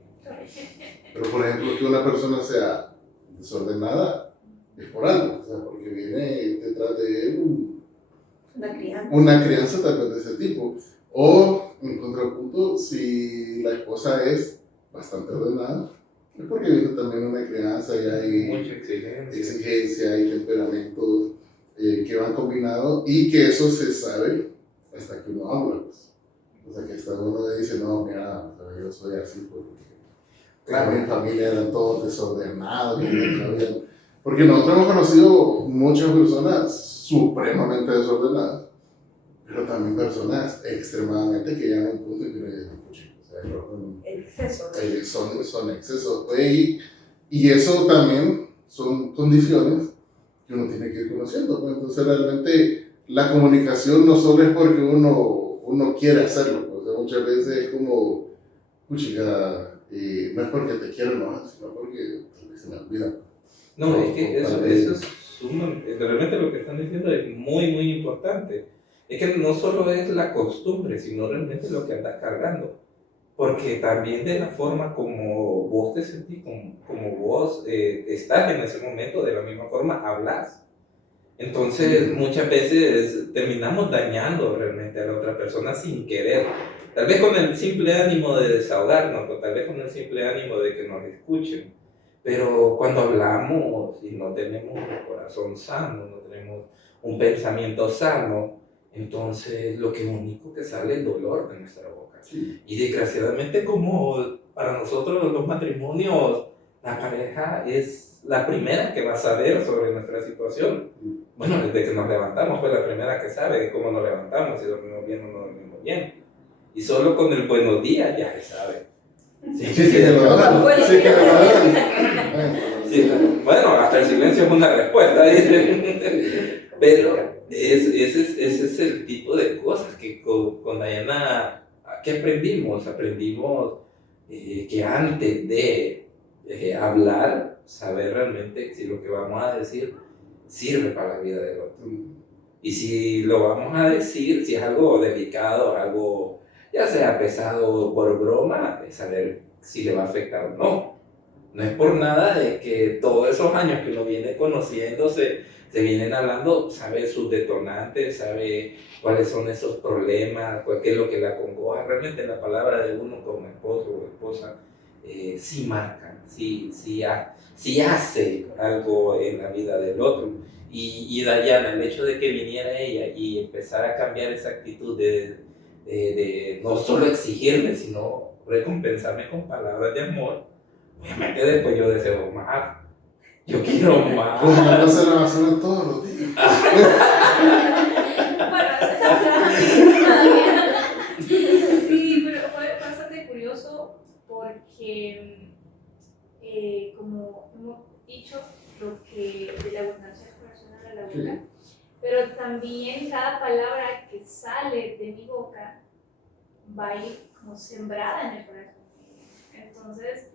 Pero, por ejemplo, que una persona sea desordenada es por algo, o sea, porque viene detrás de él una crianza tal vez de ese tipo. O, en contrapunto, si la esposa es bastante ordenada, Es porque viene también una crianza y hay Mucha exigencia. exigencia, hay temperamentos que van combinados y que eso se sabe hasta que uno habla. Pues. O sea, que hasta uno dice, no, mira, o sea, yo soy así porque claro, mi familia eran todos desordenados. Porque nosotros hemos conocido muchas personas supremamente desordenadas, pero también personas extremadamente que llegan a un punto y que El exceso. son excesos. Y eso también son condiciones que uno tiene que ir conociendo. Pues. Entonces realmente la comunicación no solo es porque uno quiere hacerlo. Pues. O sea, muchas veces es como, puchica, no es porque te quiero enojar, sino porque se me olvida. No, es que eso es realmente lo que están diciendo es muy, muy importante. Es que no solo es la costumbre, sino realmente lo que andas cargando. Porque también de la forma como vos te sentís, como vos estás en ese momento, de la misma forma hablas. Entonces, muchas veces terminamos dañando realmente a la otra persona sin querer. Tal vez con el simple ánimo de desahogarnos, o tal vez con el simple ánimo de que nos escuchen. Pero cuando hablamos y no tenemos un corazón sano, no tenemos un pensamiento sano, entonces lo único que sale es el dolor de nuestra boca. Sí. Y desgraciadamente, como para nosotros los matrimonios, la pareja es la primera que va a saber sobre nuestra situación. Bueno, desde que nos levantamos fue la primera que sabe cómo nos levantamos, si dormimos bien o no dormimos bien. Y solo con el buenos días ya se sabe. Sí, bueno, hasta el silencio es una respuesta. Pero ese es el tipo de cosas que con Diana, ¿qué aprendimos? Aprendimos que antes de hablar, saber realmente si lo que vamos a decir sirve para la vida del otro. Y si lo vamos a decir, si es algo delicado, algo ya sea pesado por broma, es saber si le va a afectar o no. No es por nada de que todos esos años que uno viene conociéndose, se vienen hablando, sabe sus detonantes, sabe cuáles son esos problemas, qué es lo que la congoja. Realmente la palabra de uno como esposo o esposa sí marca, sí hace algo en la vida del otro. Y Dayana, el hecho de que viniera ella y empezara a cambiar esa actitud de no solo exigirme, sino recompensarme con palabras de amor, obviamente después yo deseo más. Yo quiero más. No se la basura todos los días. Bueno, todavía. Sí, pero fue bastante curioso porque, como hemos dicho, lo que de la abundancia del corazón a la boca, pero también cada palabra que sale de mi boca va a ir como sembrada en el corazón. Entonces,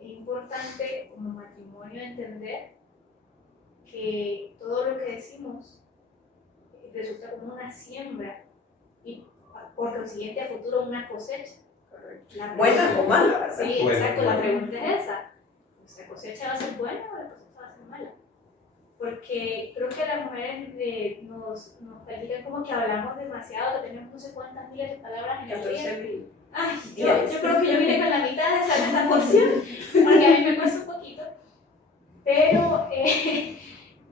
es importante como matrimonio entender que todo lo que decimos resulta como una siembra y por consiguiente a futuro una cosecha. Buena o mala, ¿verdad? Sí, exacto, la pregunta es esa. ¿Nuestra cosecha va a ser buena o la cosecha va a ser mala? Porque creo que las mujeres nos califican como que hablamos demasiado, que tenemos no sé cuántas miles de palabras en el día. Ay, yo creo que yo vine con la mitad de esa porción, porque a mí me cuesta un poquito. Pero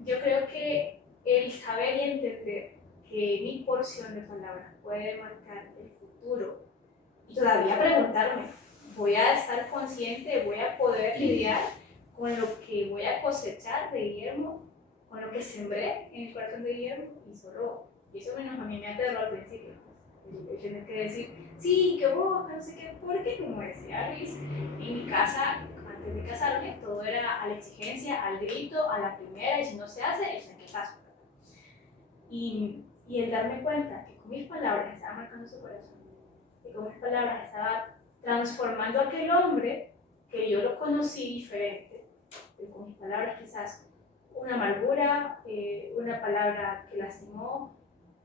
yo creo que el saber y entender que mi porción de palabras puede marcar el futuro y todavía preguntarme, ¿voy a estar consciente, voy a poder lidiar con lo que voy a cosechar de Guillermo, con lo que sembré en el corazón de Guillermo? Y eso menos a mí me aterró al principio. El tener que decir, sí, que vos, no sé qué, porque como decía Luis, en mi casa, antes de casarme, todo era a la exigencia, al grito, a la primera, y si no se hace, el chaquetazo. Y el darme cuenta que con mis palabras estaba marcando su corazón, que con mis palabras estaba transformando a aquel hombre que yo lo conocí diferente, que con mis palabras quizás una amargura, una palabra que lastimó,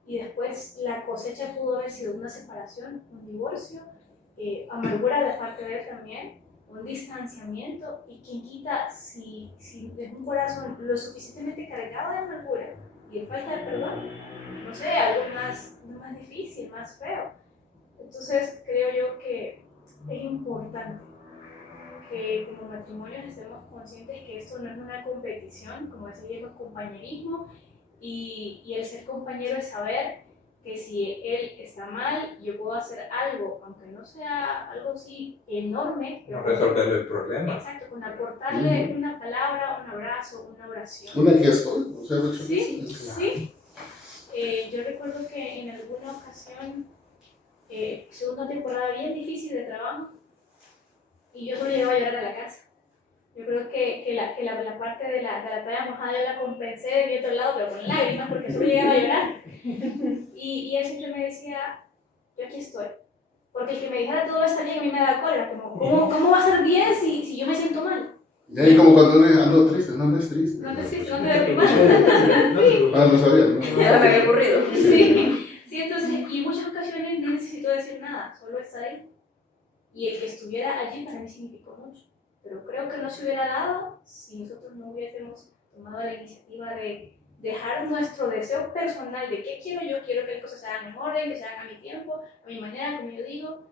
y después la cosecha pudo haber sido una separación, un divorcio, amargura de parte de él también, un distanciamiento, y quien quita si es un corazón lo suficientemente cargado de amargura y de falta de perdón, no sé, algo más difícil, más feo. Entonces creo yo que es importante que como matrimonios estemos conscientes que esto no es una competición, como decía el compañerismo, y el ser compañero es saber que si él está mal, yo puedo hacer algo, aunque no sea algo así enorme, No resolver el problema. exacto, con aportarle una palabra, un abrazo, una oración. Una que estoy, o sea, Sí, sí. Yo recuerdo que en alguna ocasión, segunda temporada bien difícil de trabajo, y yo solo llegaba a llorar a la casa. Yo creo que la parte de la toalla mojada yo la compensé de otro lado, pero con lágrimas, porque solo llegaba a llorar. Y él siempre me decía, yo aquí estoy. Porque el que me dijera todo está bien a mí me da cólera, como, ¿cómo va a ser bien si yo me siento mal? Y ahí como cuando uno ando triste, no es triste. No te deprimas. No sabía, ¿no? Ya me había ocurrido. Sí, entonces, y en muchas ocasiones no necesito decir nada, solo estar ahí. Y el que estuviera allí para mí significó mucho. Pero creo que no se hubiera dado si nosotros no hubiésemos tomado la iniciativa de dejar nuestro deseo personal de qué quiero yo, quiero que las cosas se hagan en orden, que se hagan a mi tiempo, a mi manera, como yo digo,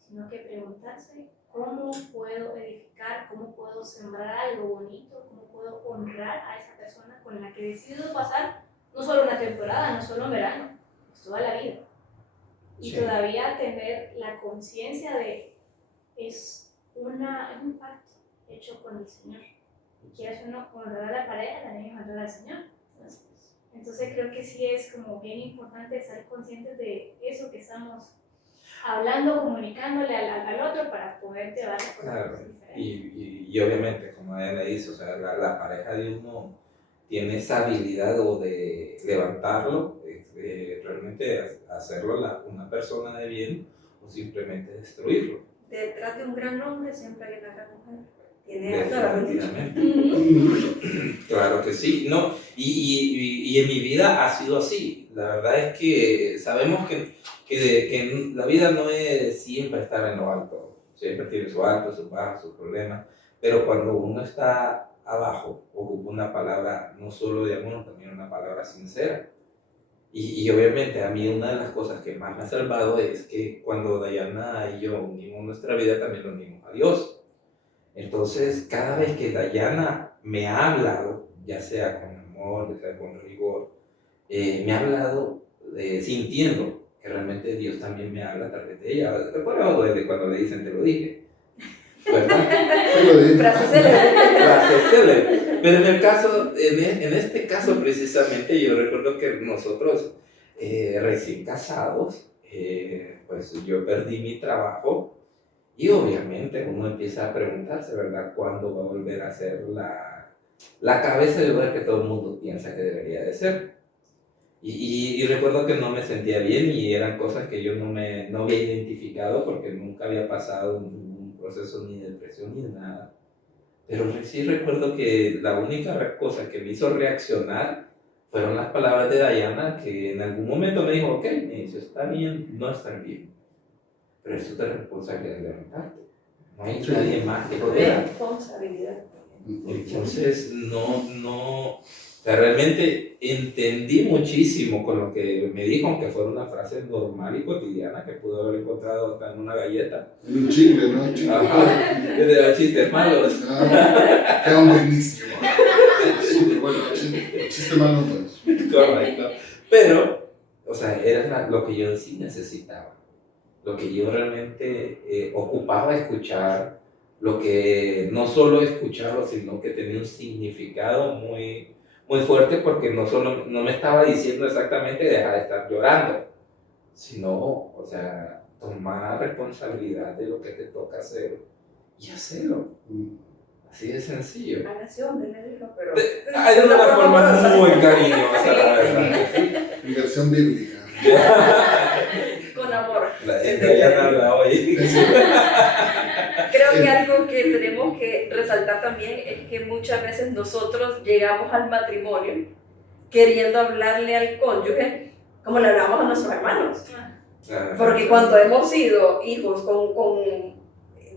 sino que preguntarse cómo puedo edificar, cómo puedo sembrar algo bonito, cómo puedo honrar a esa persona con la que decido pasar no solo una temporada, no solo un verano, pues toda la vida. Y Sí. todavía tener la conciencia de es un pacto hecho con el Señor. Y quieras uno honrar a la pareja, también es honrar al Señor. Entonces creo que sí es como bien importante estar conscientes de eso que estamos hablando, comunicándole al otro para poder llevar las cosas Claro, diferentes. y obviamente, como ella dice, o sea, la pareja de uno tiene esa habilidad o de levantarlo, de realmente hacerlo una persona de bien o simplemente destruirlo. Detrás de un gran hombre siempre hay una gran mujer. Tiene toda la Definitivamente. Claro que sí, ¿no? Y en mi vida ha sido así. La verdad es que sabemos que la vida no es siempre estar en lo alto. Siempre tiene su alto, sus bajos, sus problemas. Pero cuando uno está abajo, ocupa una palabra no solo de amor, también una palabra sincera. Y obviamente a mí una de las cosas que más me ha salvado es que cuando Dayana y yo unimos nuestra vida, también lo unimos a Dios. Entonces, cada vez que Dayana me ha hablado, ya sea con amor, ya sea con rigor, me ha hablado sintiendo que realmente Dios también me habla a través de ella. Recuerdo duele cuando le dicen te lo dije, ¿verdad? Frase célebre. Frase célebre. Pero en este caso precisamente, yo recuerdo que nosotros recién casados, pues yo perdí mi trabajo. Y obviamente uno empieza a preguntarse, ¿verdad? ¿Cuándo va a volver a ser la cabeza de lugar que todo el mundo piensa que debería de ser? Y recuerdo que no me sentía bien y eran cosas que yo no había identificado porque nunca había pasado un proceso ni de depresión ni de nada. Pero sí recuerdo que la única cosa que me hizo reaccionar fueron las palabras de Dayana, que en algún momento me dijo, ok, me dice, está bien no estar bien, pero eso te responsabilidad de levantarte. No hay nadie más que pueda. Responsabilidad. Entonces, o sea, realmente entendí muchísimo con lo que me dijo, aunque fuera una frase normal y cotidiana que pudo haber encontrado hasta en una galleta. En un chicle, ¿no? Ajá, de los chistes malos. Queda buenísimo. Súper bueno. Chiste malo, pues. Correcto. Pero, o sea, era lo que yo sí necesitaba. Lo que yo realmente ocupaba escuchar, lo que no solo escucharlo, sino que tenía un significado muy, muy fuerte, porque no me estaba diciendo exactamente dejar de estar llorando, sino, o sea, tomar responsabilidad de lo que te toca hacer y hacerlo. Así de sencillo. Hágase hombre, le dijo, pero... De una forma muy cariñosa, la verdad. En versión bíblica. Con amor. Dayana habla hoy. Creo que algo que tenemos que resaltar también es que muchas veces nosotros llegamos al matrimonio queriendo hablarle al cónyuge como le hablamos a nuestros hermanos. Porque cuando hemos sido hijos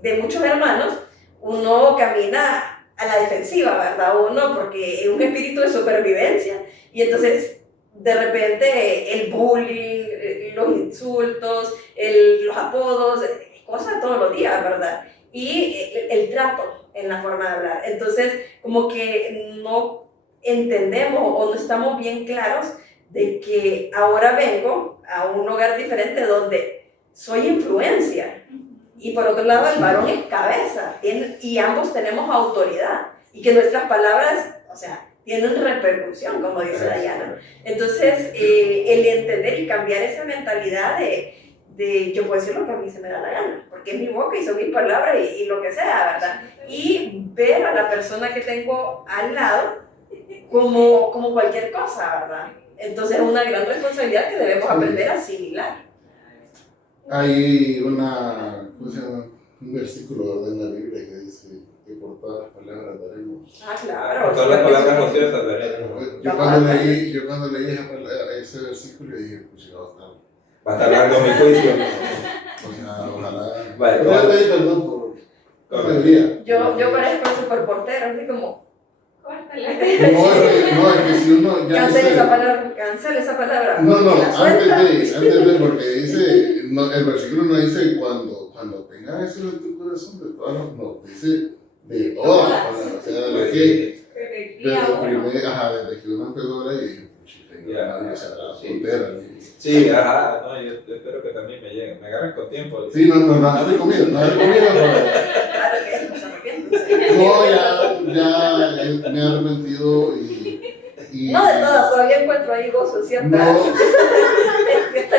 de muchos hermanos, uno camina a la defensiva, ¿verdad? Uno, porque es un espíritu de supervivencia. Y entonces, de repente, el bullying, los insultos, los apodos, cosas todos los días, ¿verdad? y el trato en la forma de hablar. Entonces, como que no entendemos o no estamos bien claros de que ahora vengo a un hogar diferente donde soy influencia y por otro lado el varón es cabeza y ambos tenemos autoridad y que nuestras palabras, o sea, tienen repercusión, como dice Dayana. Entonces, el entender y cambiar esa mentalidad de yo puedo decir lo que a mí se me da la gana, porque es mi boca y son mis palabras y lo que sea, ¿verdad? Y ver a la persona que tengo al lado como cualquier cosa, ¿verdad? Entonces es una gran responsabilidad que debemos aprender a asimilar. Hay ¿cómo se llama? Un versículo en la Biblia que dice que por todas las palabras daremos. Ah, claro. Por todas las palabras ociosas daremos. Yo cuando leí ese versículo dije, pues ya va a estar largo mi juicio. O sea, ojalá. Vale, Pero ya pedí perdón por la mayoría. Yo parezco el superportero, así como. Córtale. No, es que si uno ya Cancela esa palabra. No, La antes de, porque dice, el versículo no dice cuando tengas eso en tu corazón, de todas las, no, dice de todas las palabras, o sea, de lo que, desde que uno empezó a hablar y dije, o sea, la frontera. Sí, ajá, no, yo espero que también me lleguen, me agarren con tiempo. Sí, no de comida, Claro que no se arrepiente. No, ya me he arrepentido y no de todas, todavía encuentro ahí gozo en ciertas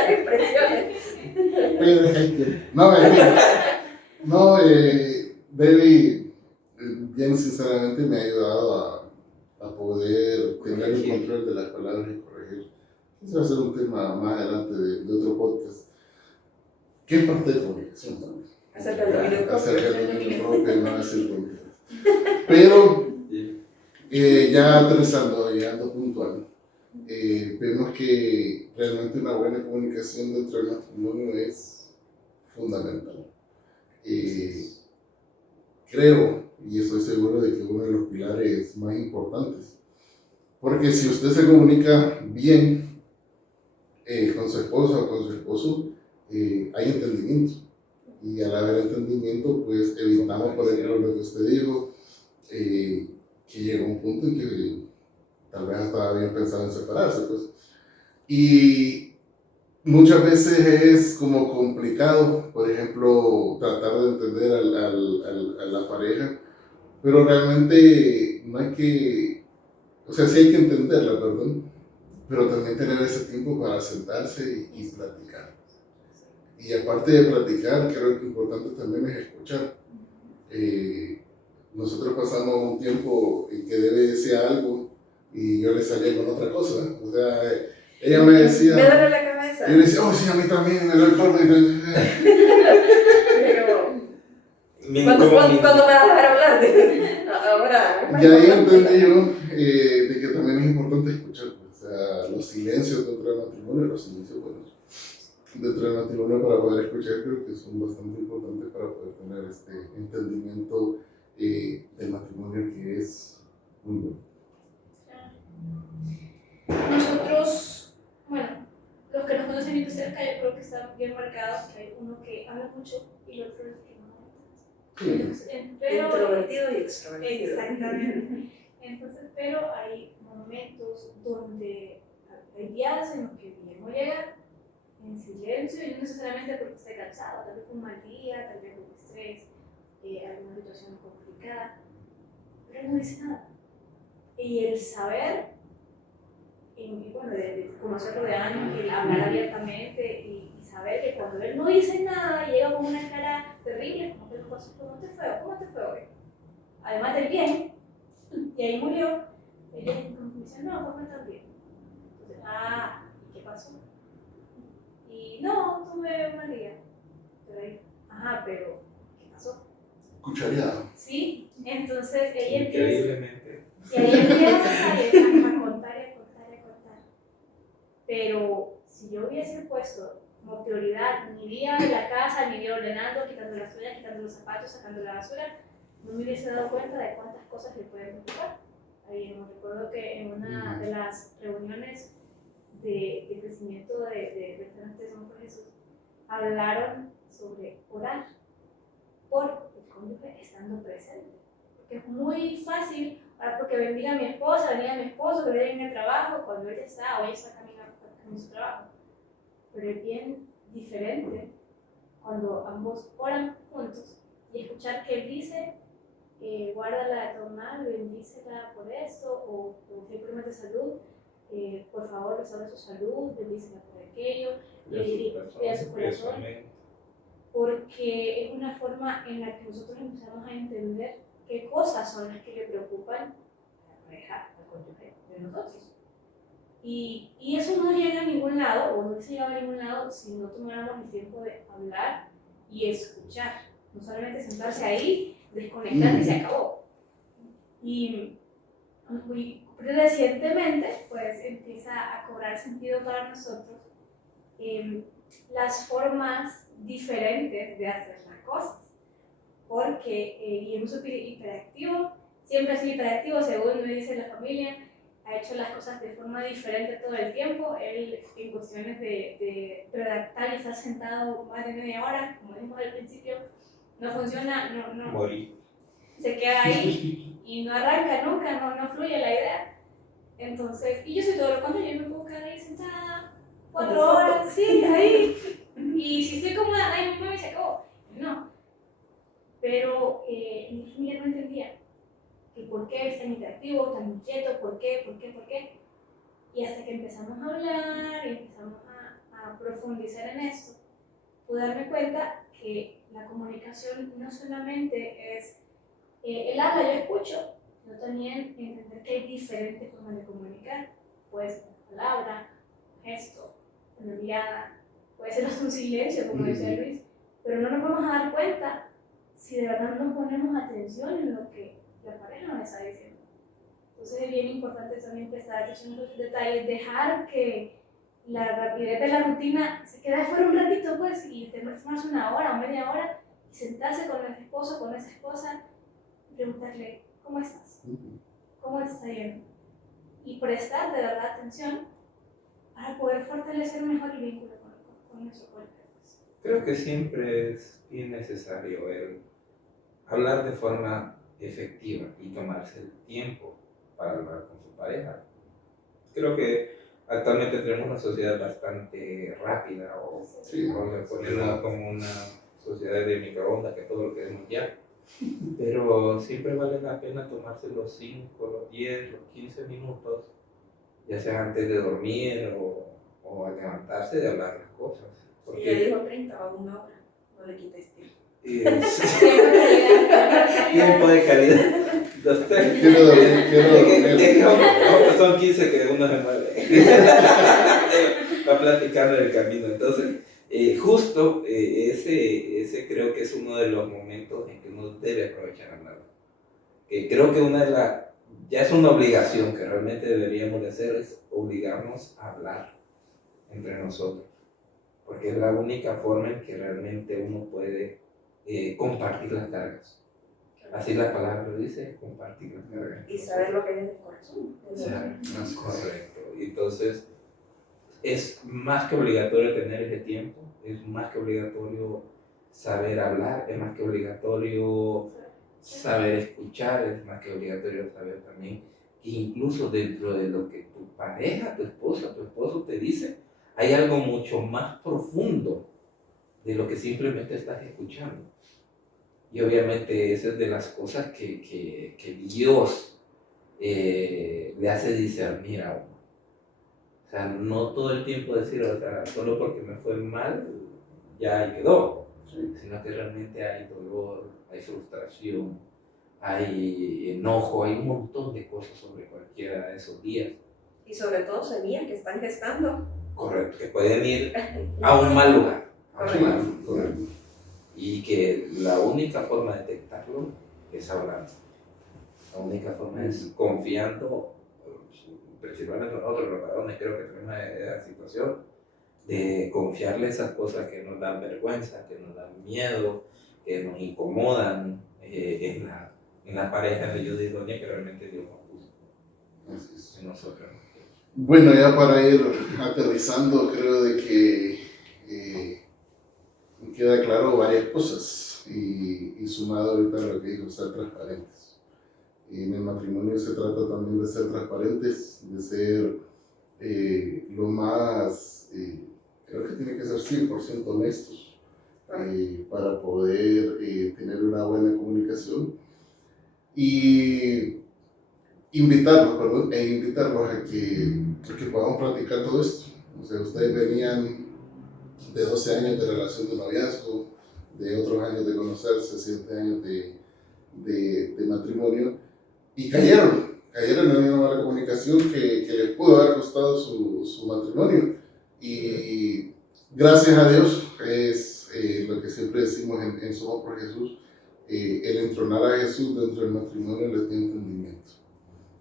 expresiones. No, Debbie, bien sinceramente me ha ayudado a poder tener el control de las palabras y corregir. Ese va a ser un tema más adelante de otro podcast. ¿Qué es parte de comunicación también? Acerca del dominio propio, no decir tonterías. Pero ya aterrizando, llegando puntual, vemos que realmente una buena comunicación dentro del matrimonio es fundamental. Creo, y estoy seguro de que uno de los pilares más importantes, porque si usted se comunica bien con su esposa o con su esposo, hay entendimiento. Y al haber entendimiento, pues evitamos, por ejemplo, lo que usted dijo, que llegó un punto en que tal vez hasta habían pensado en separarse, pues. Y muchas veces es como complicado, por ejemplo, tratar de entender a la pareja, pero realmente no hay que, o sea, sí hay que entenderla, perdón, pero también tener ese tiempo para sentarse y platicar. Y aparte de platicar, creo que lo importante también es escuchar. Nosotros pasamos un tiempo en que debe decir algo y yo le salía con otra cosa. O sea, ella me decía... Me duele la cabeza. Y yo le decía, oh sí, a mí también me duele el cuerpo. ¿Cuándo me vas a dejar hablar? Ahora. Y ahí entendí yo de que también es importante escuchar. O sea, los silencios dentro del matrimonio, los silencios buenos dentro del matrimonio para poder escuchar, creo que son bastante importantes para poder tener este entendimiento del matrimonio que es muy bueno. Nosotros, bueno, los que nos conocen bien de cerca, yo creo que está bien marcado que hay uno que habla mucho y el otro que no. Pero, introvertido y extrovertido. Exactamente. Entonces, pero hay momentos donde hay días en los que bien llega en silencio y no necesariamente porque esté cansado, tal vez fue un mal día, tal vez un estrés, alguna situación complicada, pero él no dice nada. Y el saber, y bueno, de conocerlo de años, el hablar abiertamente y saber que cuando él no dice nada, llega con una cara terrible, como que ¿cómo te fue? ¿Cómo te fue hoy? Además del bien, y ahí murió, ella dice, no, pues no tan bien. Entonces, ¿y qué pasó? Y no, tuve un mal día. Pero ¿qué pasó? Cuchareado. Sí, entonces ella Increíblemente. Y ahí empieza a contar. Pero si yo hubiese puesto como prioridad mi día en la casa, mi día ordenando, quitando las toallas, quitando los zapatos, sacando la basura, no me hubiese dado cuenta de cuántas cosas le pueden preocupar. Ahí me recuerdo que en una de las reuniones de crecimiento de restaurantes Somos por Jesús, hablaron sobre orar por el cónyuge estando presente. Porque es muy fácil, ahora porque bendiga a mi esposa, bendiga a mi esposo, que le den el trabajo, cuando ella está o ella está caminando en su trabajo. Pero es bien diferente cuando ambos oran juntos y escuchar que él dice, guárdala de todo mal, bendícela por esto, o si hay problemas de salud, por favor restaura su salud, bendícela por aquello, cuida su corazón, porque es una forma en la que nosotros empezamos a entender qué cosas son las que le preocupan a la pareja, al cónyuge de nosotros. Y eso no llega a ningún lado, o no se llega a ningún lado, si no tomáramos el tiempo de hablar y escuchar. No solamente sentarse ahí, desconectar y se acabó. Y recientemente, pues empieza a cobrar sentido para nosotros las formas diferentes de hacer las cosas. Porque Guillermo es hiperactivo, siempre ha sido hiperactivo, según me dice la familia. Ha hecho las cosas de forma diferente todo el tiempo. Él, en cuestiones de redactar y estar sentado más de media hora, como dijimos al principio, no funciona, no Morí. se queda ahí y no arranca nunca, no fluye la idea. Entonces, y yo soy todo lo contrario, yo me puedo quedar ahí sentada 4 horas, sí, ahí. Y si estoy cómoda, ay, mi mami se acabó. No. Pero mi familia no entendía que por qué es tan interactivo, tan inquieto, por qué. Y hasta que empezamos a hablar y empezamos a profundizar en esto, pude darme cuenta que la comunicación no solamente es el habla, yo escucho, sino también entender que hay diferentes formas de comunicar. Puede ser una palabra, un gesto, una mirada, puede ser hasta un silencio, como decía Luis, pero no nos vamos a dar cuenta si de verdad no ponemos atención en lo que la pareja nos está diciendo. Entonces es bien importante también prestar atención a los detalles, dejar que la rapidez de la rutina se quede fuera un ratito, pues, y tomarse 1 hora o media hora y sentarse con el esposo, con esa esposa y preguntarle, ¿cómo estás? ¿Cómo te está yendo? Y prestar de verdad atención para poder fortalecer mejor el vínculo con nuestro cónyuge. Creo que siempre es bien necesario el hablar de forma efectiva y tomarse el tiempo para hablar con su pareja. Creo que actualmente tenemos una sociedad bastante rápida, o ponerla como una sociedad de microondas, que todo lo queremos ya. Pero siempre vale la pena tomarse los 5, los 10, los 15 minutos, ya sea antes de dormir o al levantarse, de hablar las cosas. Porque ya dijo 30 o 1 hora, no le quites tiempo. Tiempo de calidad. Son 15 que uno se mueve. Va platicando en el camino. Entonces, justo ese creo que es uno de los momentos en que uno debe aprovechar hablar. Creo que ya es una obligación que realmente deberíamos de hacer, es obligarnos a hablar entre nosotros. Porque es la única forma en que realmente uno puede compartir las cargas. Así la palabra lo dice, compartir las cargas. Y saber lo que hay en el corazón. Es correcto. Entonces, es más que obligatorio tener ese tiempo, es más que obligatorio saber hablar, es más que obligatorio saber escuchar, es más que obligatorio saber también que incluso dentro de lo que tu pareja, tu esposa, tu esposo te dice, hay algo mucho más profundo de lo que simplemente estás escuchando. Y obviamente esa es de las cosas que Dios le hace discernir a uno. O sea, no todo el tiempo decir, o sea, solo porque me fue mal, ya ahí quedó. Sino que realmente hay dolor, hay frustración, hay enojo, hay un montón de cosas sobre cualquiera de esos días. Y sobre todo semillas que están gestando. Correcto, que pueden ir a un mal lugar. Correcto. Y que la única forma de detectarlo es hablando. La única forma es confiando, principalmente nosotros los varones creo que tenemos esa situación de confiarle esas cosas que nos dan vergüenza, que nos dan miedo, que nos incomodan en la pareja de Dios y Doña, que realmente Dios nos puso en nosotros. Bueno, ya para ir aterrizando, creo de que queda claro varias cosas. y sumado ahorita a lo que dijo, ser transparentes. En el matrimonio se trata también de ser transparentes, de ser lo más, creo que tiene que ser 100% honestos para poder tener una buena comunicación y invitarlos a que podamos practicar todo esto. O sea, ustedes venían de 12 años de relación de noviazgo, de otros años de conocerse, 7 años de matrimonio, y cayeron en una mala comunicación que les pudo haber costado su matrimonio. Y gracias a Dios, es lo que siempre decimos en Somos por Jesús, el entronar a Jesús dentro del matrimonio les dio entendimiento.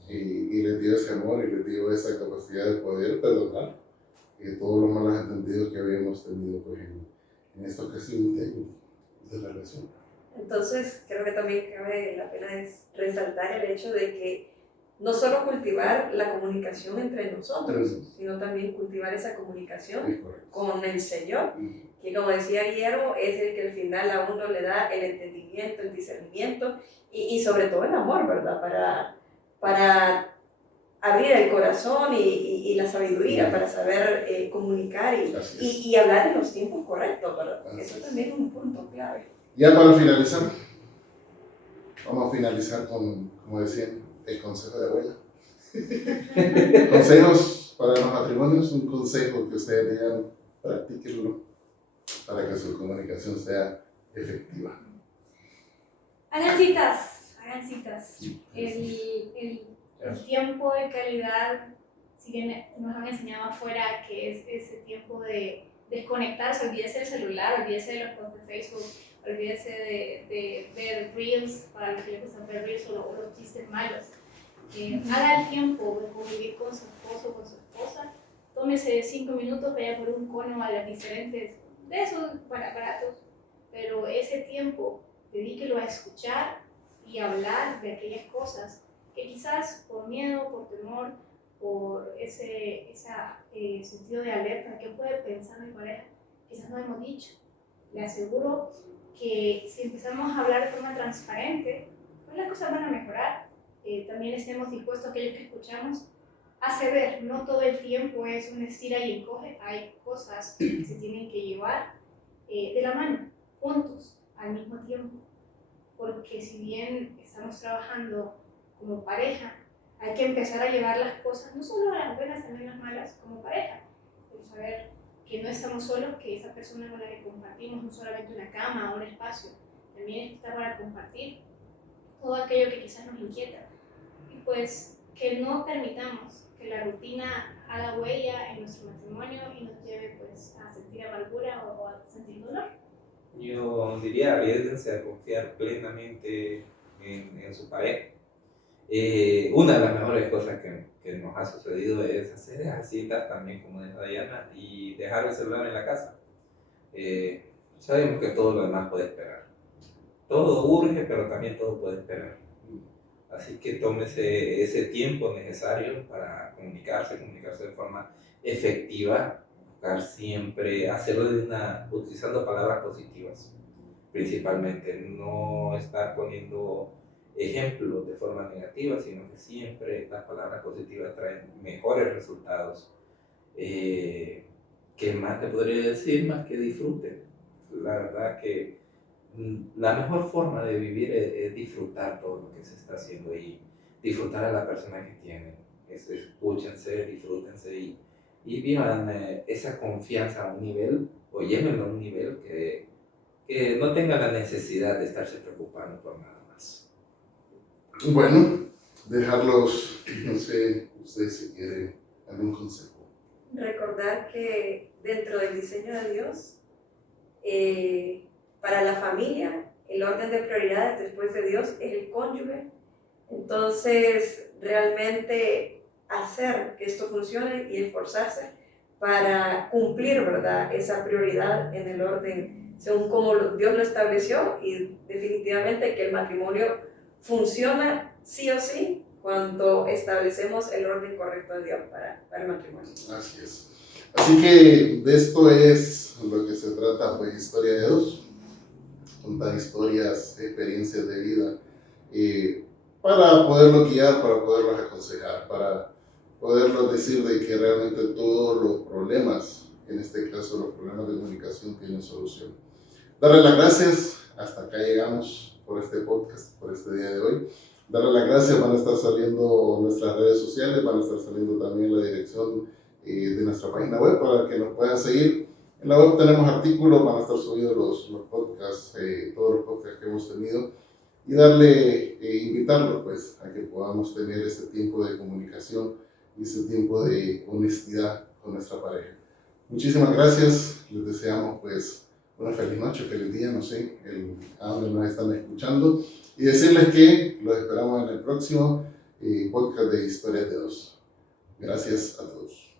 Y les dio ese amor y les dio esa capacidad de poder perdonar todos los malos entendidos que habíamos tenido pues, en estos casi 20 años de relación. Entonces, creo que también cabe la pena es resaltar el hecho de que no solo cultivar la comunicación entre nosotros, sino también cultivar esa comunicación con el Señor, que como decía Guillermo, es el que al final a uno le da el entendimiento, el discernimiento y sobre todo el amor, ¿verdad? Para abrir el corazón y la sabiduría para saber comunicar y hablar en los tiempos correctos, ¿verdad? Eso también es un punto clave. Ya para finalizar, vamos a finalizar con, como decían, el consejo de abuela. Consejos para los matrimonios, un consejo que ustedes digan, practíquenlo para que su comunicación sea efectiva. Hagan citas. El tiempo de calidad, si bien nos han enseñado afuera que es ese tiempo de desconectarse, olvídese del celular, olvídese de los posts de Facebook, olvídese de ver reels, para los que les gustan ver reels o los chistes malos. Haga el tiempo de convivir con su esposo o con su esposa, tómese 5 minutos, vaya por un cono a las diferentes, de esos baratos, pero ese tiempo dedíquelo a escuchar y hablar de aquellas cosas que quizás por miedo, por temor, por ese sentido de alerta, ¿qué puede pensar mi pareja? Quizás no hemos dicho. Le aseguro que si empezamos a hablar de forma transparente, pues las cosas van a mejorar. También estemos dispuestos, aquellos que escuchamos, a ceder. No todo el tiempo es un estira y encoge. Hay cosas que se tienen que llevar de la mano, juntos, al mismo tiempo. Porque si bien estamos trabajando como pareja, hay que empezar a llevar las cosas, no solo las buenas, también las malas, como pareja. Pero saber que no estamos solos, que esa persona con la que compartimos no solamente una cama o un espacio, también está para compartir todo aquello que quizás nos inquieta. Y pues que no permitamos que la rutina haga huella en nuestro matrimonio y nos lleve pues, a sentir amargura o a sentir dolor. Yo diría, arriesguense a confiar plenamente en su pareja. Una de las mejores cosas que nos ha sucedido es hacer esas citas también, como dijo Diana, y dejar el celular en la casa. Sabemos que todo lo demás puede esperar. Todo urge, pero también todo puede esperar. Así que tómese ese tiempo necesario para comunicarse de forma efectiva, buscar siempre, hacerlo utilizando palabras positivas, principalmente, no estar poniendo ejemplos de forma negativa, sino que siempre las palabras positivas traen mejores resultados. ¿Qué más te podría decir? Más que disfruten. La verdad que la mejor forma de vivir es disfrutar todo lo que se está haciendo y disfrutar a la persona que tienen. Escúchense, disfrútense y vivan esa confianza a un nivel, o llévenlo a un nivel que no tenga la necesidad de estarse preocupando por nada más. Bueno, dejarlos, no sé, ustedes si quieren algún consejo. Recordar que dentro del diseño de Dios, para la familia, el orden de prioridades después de Dios es el cónyuge. Entonces, realmente hacer que esto funcione y esforzarse para cumplir, ¿verdad?, esa prioridad en el orden según como Dios lo estableció, y definitivamente que el matrimonio funciona sí o sí cuando establecemos el orden correcto de Dios para el matrimonio. Así es. Así que de esto es lo que se trata, pues, Historia de Dos. contar historias, experiencias de vida, para poderlos guiar, para poderlos aconsejar, para poderlos decir de que realmente todos los problemas, en este caso los problemas de comunicación, tienen solución. Darle las gracias, hasta acá llegamos por este podcast, por este día de hoy. Darle las gracias, van a estar saliendo nuestras redes sociales, van a estar saliendo también la dirección de nuestra página web para que nos puedan seguir. En la web tenemos artículos, van a estar subidos los podcasts, todos los podcasts que hemos tenido, y invitarlos pues a que podamos tener ese tiempo de comunicación y ese tiempo de honestidad con nuestra pareja. Muchísimas gracias, les deseamos pues una feliz noche, feliz día, no sé, a donde nos están escuchando, y decirles que los esperamos en el próximo podcast de Historias de Dos. Gracias a todos.